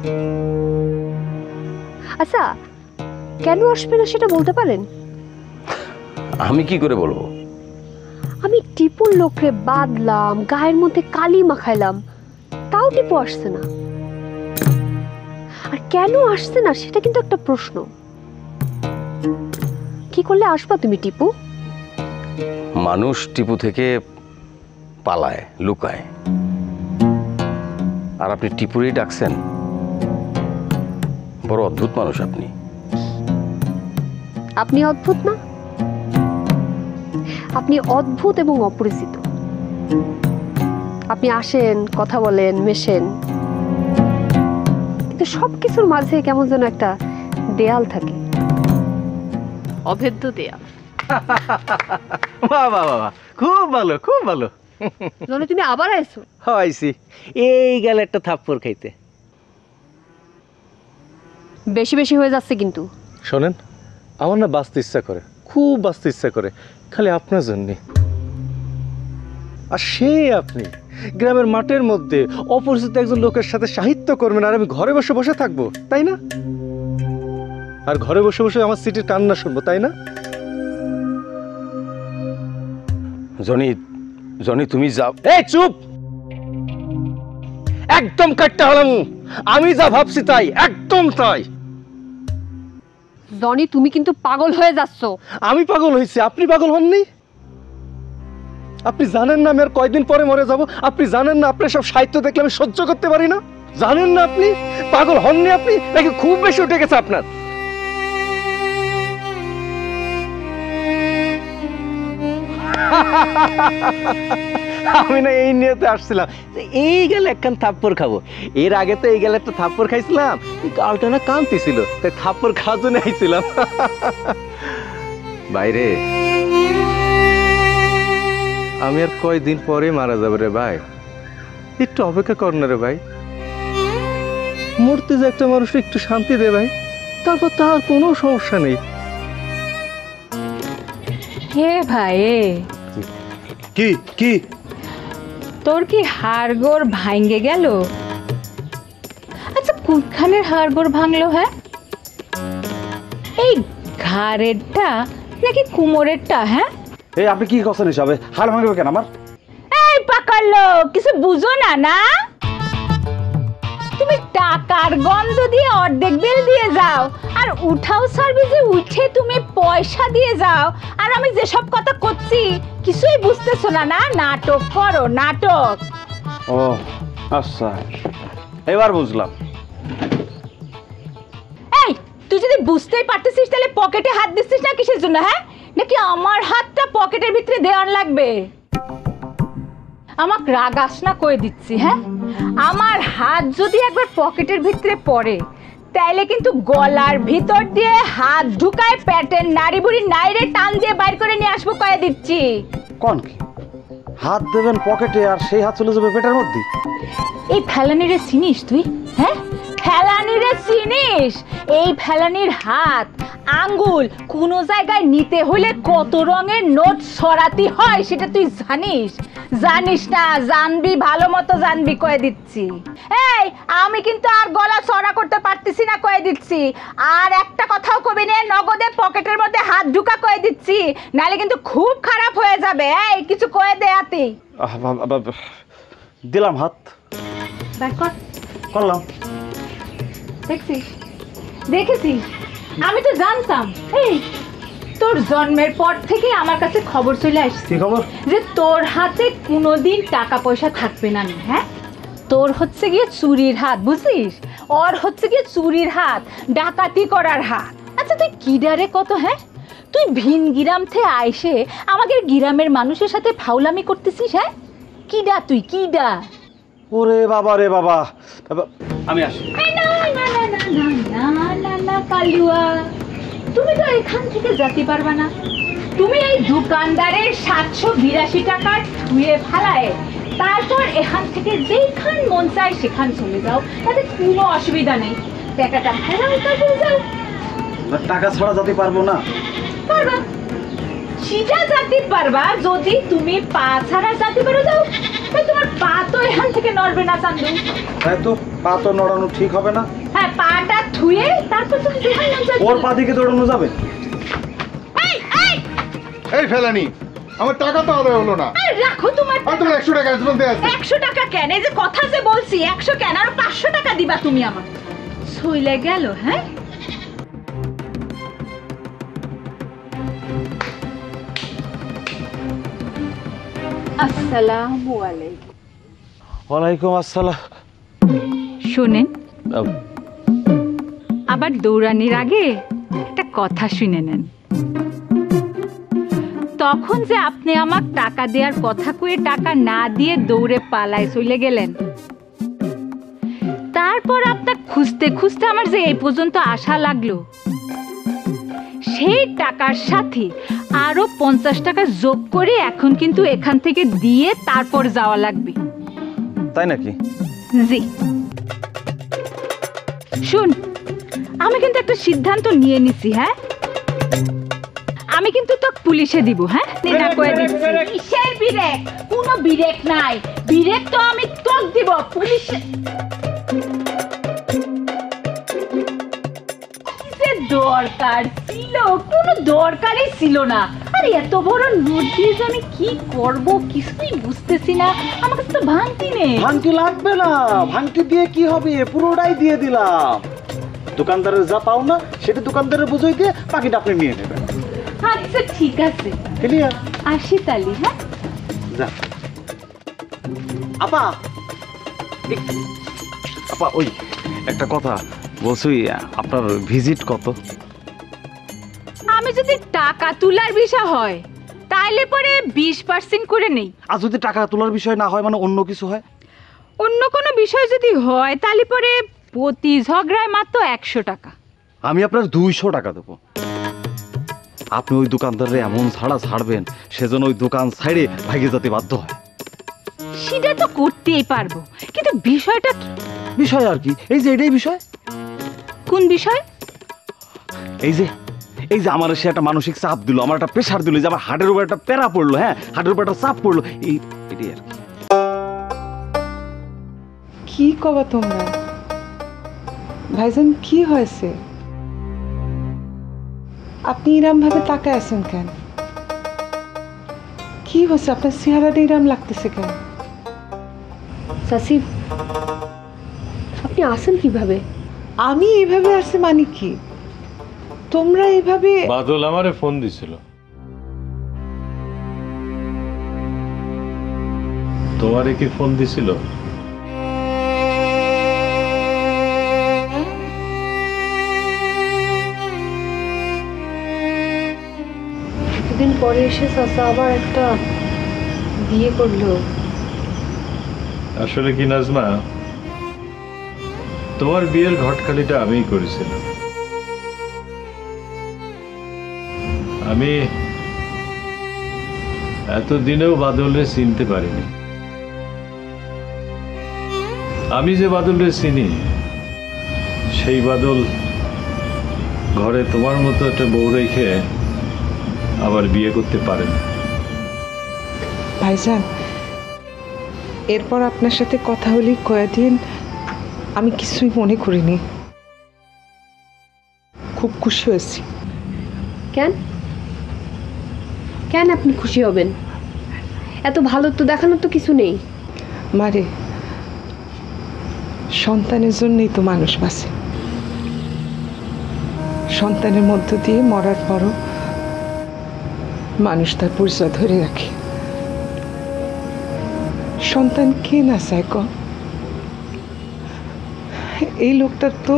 আচ্ছা, কেন আসবে না সেটা বলতে পারেন? আমি কি করে বলবো? আমি টিপুর লোকরে বাঁধলাম, গায়ের মধ্যে কালি মাখাইলাম, তাও টিপু আসছে না। আর কেন আসছে না সেটা কিন্তু একটা প্রশ্ন। কি করলে আসবা তুমি টিপু? মানুষ টিপু থেকে পালায়, লুকায়, আর আপনি টিপুরেই ডাকছেন। বড় অদ্ভুত মানুষ আপনি। আপনি অদ্ভুত না? আপনি অদ্ভুত এবং অপরিচিত। আপনি আসেন, কথা বলেন, মেশেন, কিন্তু সবকিছুর মাঝে কেমন যেন একটা দেয়াল থাকে, অভেদ্য দেয়াল। বাহ বাহ বাহ, খুব ভালো, খুব ভালো। জনে তুমি আবার আইছো? হইছি, এই গেল একটা থাপ্পড় খাইতে। বেশি বেশি হয়ে যাচ্ছে কিন্তু। শোনেন, আমার না বাঁচতে ইচ্ছা করে, খুব বাঁচতে ইচ্ছা করে, খালি আপনার জন্যে। আর সে আপনি গ্রামের মাঠের মধ্যে অপরিচিত একজন লোকের সাথে সাহিত্য করবেন, আর আমি ঘরে বসে বসে থাকবো, তাই না? আর ঘরে বসে বসে আমার সিটির কান্না শুনবো, তাই না? জনি, জনি তুমি যাও। এই চুপ, একদম কাটতে হলাম। আমি যা ভাবছি তাই, একদম তাই। জনি, তুমি কিন্তু পাগল হয়ে যাচ্ছ। আমি পাগল হয়েছি, আপনি পাগল হননি? আপনি জানেন না আমি আর কয়দিন পরে মরে যাব? আপনি জানেন না আপনার সব সাহিত্য দেখলে আমি সহ্য করতে পারি না? জানেন না আপনি? পাগল হননি আপনি, নাকি খুব বেশি উঠে গেছে আপনার? আমি না এই নিয়তে আসছিলাম, এই গেলে একখান থাপ্পড় খাবো। এর আগে তো এই গেলে একটা থাপ্পড় খাইছিলাম, গালটা না কাঁদতেছিল, তাই থাপ্পড় খাওয়ার জন্য আইছিলাম। বাইরে আমি আর কয়দিন পরে মারা যাবে রে ভাই, একটু অপেক্ষা কর না রে ভাই। মরতে যে একটা মানুষ একটু শান্তি দে ভাই, তারপর তার কোনো সমস্যা নেই। হে ভাই, কি কি তোর কি হাড়গোড় ভাঙ্গে গেল? আচ্ছা, কোনখানের হাড়গোড় ভাঙলো? হ্যাঁ, এই ঘাড়েরটা নাকি কুমোরেরটা? হ্যাঁ, এই আপনি কি কথা হিসাবে হাড় ভাঙবে কেন আমার? এই পাকালো, কিছু বুঝো না? না, তুমি টাকার গন্ধ দিয়ে অর্ধেক বিল দিয়ে যাও, আর উঠাও সার্ভিসে উঠে তুমি পয়সা দিয়ে যাও, আর আমি যেসব কথা করছি কিছুই বুঝতেছো না? না, নাটক করো, নাটক। ও আচ্ছা, এবার বুঝলাম। এই, তুই যদি বুঝতেই পারতেছিস তাহলে পকেটে হাত দিচ্ছিস না কিসের জন্য? হ্যাঁ, নাকি আমার হাতটা পকেটের ভিতরে দেওয়ার লাগবে? আমাকে রাগাস না কয়ে দিচ্ছি। হ্যাঁ, আমার হাত যদি একবার পকেটের ভিতরে পড়ে তাইলে কিন্তু গলার ভিতর দিয়ে হাত ঢুকায় পেটের নাড়ি বুড়ি নাইরে টান দিয়ে বাইর করে নিয়ে আসবো, কয়ে দিচ্ছি। কোন কি হাত দেবেন পকেটে আর সেই হাত চলে যাবে পেটের মধ্যে। এই ফেলানিরে চিনিস তুই? হ্যাঁ, ফেলানিরে চিনিস? এই ফেলানির হাত আঙ্গুল কোনো জায়গায় নিতে হলে কত রঙের নোট ছড়াতে হয় সেটা তুই জানিস? জানিস না? জানবি, ভালো মতো জানবি, কয়ে দিচ্ছি। এই আমি কিন্তু আর গলা ছড়া করতে পারতেছি না, কয়ে দিচ্ছি। আর একটা কথাও কবি নে, নগদে পকেটের মধ্যে হাত ঢুকা, কয়ে দিচ্ছি, নালে কিন্তু খুব খারাপ হয়ে যাবে। এই কিছু কয়ে দে আতি। দিলাম হাত, বের কর। করলাম। দেখছিস, দেখেছিস, আমি তো জানতাম। এই তোর জন্মের পর থেকে আমার কাছে খবর চলে আসছে। কি খবর? যে তোর হাতে কোনোদিন টাকা পয়সা থাকবে না। হ্যাঁ, তোর হচ্ছে গিয়ে চুরির হাত, বুঝছিস? ওর হচ্ছে গিয়ে চুরির হাত, ডাকাতি করার হাত। আচ্ছা তুই কিডারে কত? হ্যাঁ, তুই ভিন গিরাম থেকে আইসে আমাদের গিরামের মানুষের সাথে ফাউলামি করতেছিস। হ্যাঁ, কিডা তুই, কিডা? ওরে বাবা রে বাবা, আমি আসি। না না না না না না না না কালুয়া, তুমি তো এখান থেকে যেতে পারবা না। তুমি এই দোকানদারের 782 টাকা ধুয়ে ফেলায় তারপর এখান থেকে যেখান মন চায় সেখান চলে যাও, তাতে কোনো অসুবিধা নেই। টাকাটা ফেরাও, তারপরে যাও। টাকা ছাড়া যেতে পারবো না? পারবা, সিধা যেতে পারবা যদি তুমি পা ছাড়া যেতে পারো। যাও, তোমার পা তো এখান থেকে নড়বে না চান্দু। তাই তো, পা তো নড়ানো ঠিক হবে না। হ্যাঁ, পাটা ধুয়ে তারপর তুমি যেখানে মন চায়। ওর পা দিকে দৌড়ানো যাবে? এই ফেলানি, আমার টাকা তো আদায় হলো না। রাখো তোমার আর তোমার 100 টাকা আছে বলতে আছে। 100 টাকা কেন? এই যে কথা যে বলছি 100 কেন, আর 500 টাকা দিবা তুমি আমার। সইলে গেল। হ্যাঁ, আসসালামু আলাইকুম। ওয়ালাইকুম আসসালাম। শুনেন, আবার দৌড়ানির আগে একটা কথা শুনে নেন। তখন যে আপনি আমার টাকা দেওয়ার কথা কয়ে টাকা না দিয়ে দৌড়ে পালায় চলে গেলেন, তারপর আপনার খুঁজতে খুঁজতে আমার যে এই পর্যন্ত আসা লাগলো, সেই টাকার সাথে আরো 50 টাকা যোগ করে এখন কিন্তু এখান থেকে দিয়ে তারপর যাওয়া লাগবে। তাই নাকি? জি। শুন, আমি কিন্তু একটা সিদ্ধান্ত নিয়ে নিছি। হ্যাঁ, আমি কিন্তু তো পুলিশে দিব। হ্যাঁ, না কয়ে দিচ্ছি। কিসের বিরেক? কোনো বিরেক নাই। বিরেক তো আমি তোক দিব পুলিশে। কিসের দরকার ছিল? কোনো দরকারই ছিল না। আরে এত বড় নোট দিয়ে আমি কি করব কিছুই বুঝতেছি না। আমার কাছে তো ভাঙতি নেই। ভাঙতি লাগবে না, ভাঙতি দিয়ে কি হবে? পুরোটাই দিয়ে দিলাম। দোকানদারের যা পাও না সেটা দোকানদারের বুঝিয়ে দিয়ে বাকিটা আপনি নিয়ে নেবেন। আচ্ছা ঠিক আছে, ক্লিয়ার? আসি তালি। হ্যাঁ, যা। আপা, আপা ওই একটা কথা বলছি, আপনার ভিজিট কত? আমি যদি টাকা তোলার বিষয় হয় তাইলে পরে 20% করে নেই। আর যদি টাকা তোলার বিষয় না হয়, মানে অন্য কিছু হয়? অন্য কোনো বিষয় যদি হয় তাহলে পরে প্রতি ঝগড়ায় মাত্র 100 টাকা। আমি আপনার 200 টাকা দেবো। আপনি ওই দোকানদারে এমন ছাড়া ছাড়বেন সেজন্য ওই দোকান ছাইড়ে ভাগে যেতে বাধ্য হয়। সেটা তো করতেই পারবো, কিন্তু বিষয়টা কি? বিষয় আর কি, এই যে এটাই বিষয়। কোন বিষয়? এই যে আমার সে একটা মানসিক চাপ দিল, আমার একটা প্রেশার দিল, যে আমার হার্টের উপর একটা প্যারা পড়লো। হ্যাঁ, হার্টের উপর একটা চাপ পড়লো, এটাই আর কি। কি কবা তোমরা? ভাইজান কি হয়েছে? আপনি ইরাম ভাবে তাকায় আছেন কেন? কি হয়েছে? আপনার চেহারাটা ইরাম লাগতেছে কেন? চাচি, আপনি আসেন কিভাবে? আমি এইভাবে আসছি মানে কি? তোমরা এইভাবে? বাদল আমারে ফোন দিছিল। তোমারে কি ফোন দিছিল? কিছুদিন পরে এসে চাচা আবার একটা বিয়ে করলো। আসলে কি নাজমা, তোমার বিয়ের ঘটকালিটা আমিই করেছিলাম। আমি এতদিনেও বাদলরে চিনতে পারিনি। আমি যে বাদলরে চিনি সেই বাদল ঘরে তোমার মতো একটা বউ রেখে আবার বিয়ে করতে পারে না। ভাইজান, এরপর আপনার সাথে কথা বলি কয়েকদিন আমি কিছুই মনে করিনি, খুব খুশি হয়েছি। কেন কেন আপনি খুশি হবেন? এত ভালো তো দেখানোর তো কিছু নেই। মারে, সন্তানের জন্যই তো মানুষ বাঁচে। সন্তানের মধ্য দিয়ে মরার পরও মানুষ তার পরিচয় ধরে রাখে। সন্তান কে না চায় ক? এই লোকটার তো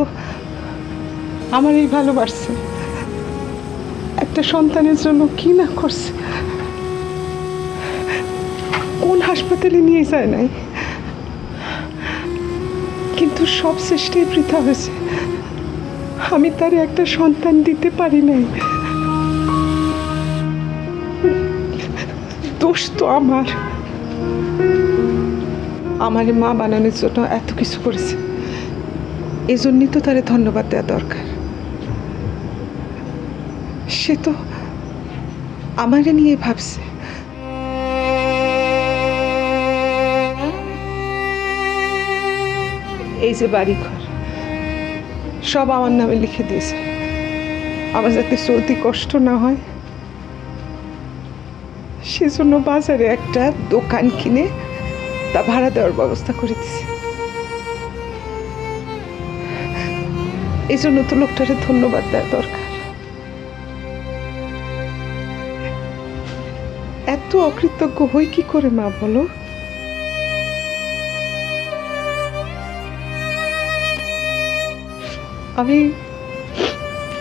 আমারই ভালোবাসছে, একটা সন্তানের জন্য কি না করছে, কোন হাসপাতালে নিয়ে যায় নাই, কিন্তু সব চেষ্টাই বৃথা হয়েছে। আমি তার একটা সন্তান দিতে পারি নাই। দোষ তো আমার মা বানানোর জন্য এত কিছু করেছে, এই জন্যই তো তারে ধন্যবাদ দেওয়া দরকার। সে তো আমারে নিয়ে ভাবছে। এই যে বাড়িঘর সব আমার নামে লিখে দিয়েছে, আমার যাতে চলতে কষ্ট না হয় সেজন্য বাজারে একটা দোকান কিনে তা ভাড়া দেওয়ার ব্যবস্থা করে দিছে। এই জন্য তো লোকটারে ধন্যবাদ দেওয়া দরকার। এত অকৃতজ্ঞ হই কি করে মা বলো?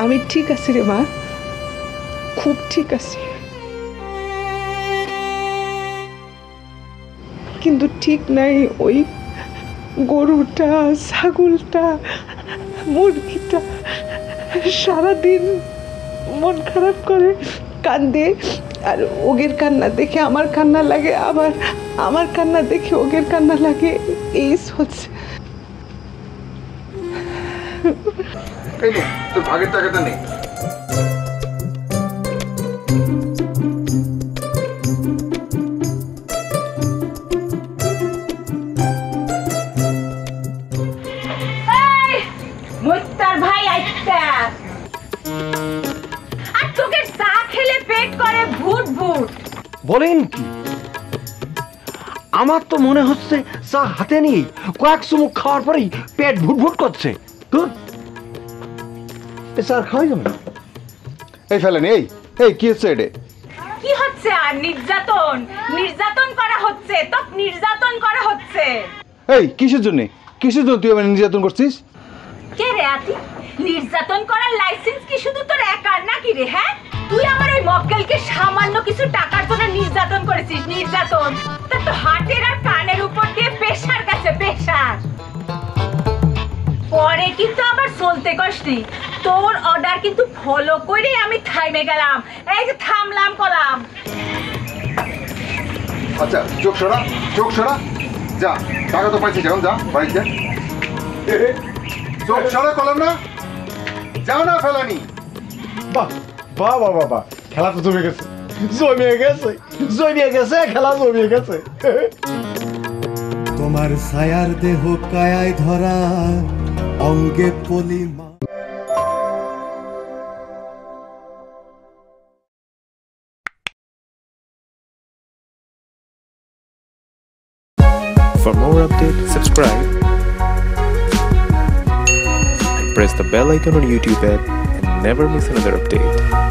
আমি ঠিক আছি রে মা, খুব ঠিক আছি, কিন্তু ঠিক নাই ওই গরুটা, ছাগলটা, মুরগিটা সারাদিন মন খারাপ করে কান্দে, আর ওগের কান্না দেখে আমার কান্না লাগে, আবার আমার কান্না দেখে ওগের কান্না লাগে, এই হচ্ছে। তোর ভাগের টাকাটা নেই। মোত্তার ভাই আইতা, আর তোকে চা খেলে পেট করে ভুট ভুট। বলেন কি? আমার তো মনে হচ্ছে চা হাতে নিয়ে কয়েক চুমুক খাওয়ার পরেই পেট ভুটভুট করছে। তোর চা খাওয়াই যাবে? এই ফেলেন, এই কি হচ্ছে এটা? কি হচ্ছে? আর নির্যাতন করা হচ্ছে, তো নির্যাতন করা হচ্ছে। এই কিসের জন্য তুই আমার নির্যাতন করছিস? কে রে আতি? নির্যাতন করার লাইসেন্স কি শুধু তোর একার নাকি রে? হ্যাঁ, তুই আমার ওই মক্কেলকে সামান্য কিছু টাকার জন্য নির্যাতন করেছিস। নির্যাতন তা তো হাতের আর কানের উপর দিয়ে পেশার কাছে পেশার। পরে কিন্তু আবার চলতে কষ্টই, তোর অর্ডার কিন্তু ফলো করে আমি থাইমে গেলাম, এই যে থামলাম কলাম। আচ্ছা চোখ সরা, যা, টাকা তো পাইছিস, এখন যা বাড়িতে। চোখ সরা কলাম না, যাও না ফেলানি। বাবা খেলা তো জমে গেছে, খেলা জমিয়ে গেছে। তোমার ছায়ার দেহ কায়ায় ধরা, অঙ্গে polymer. For more updates, subscribe and press the bell icon on YouTube app and never miss another update.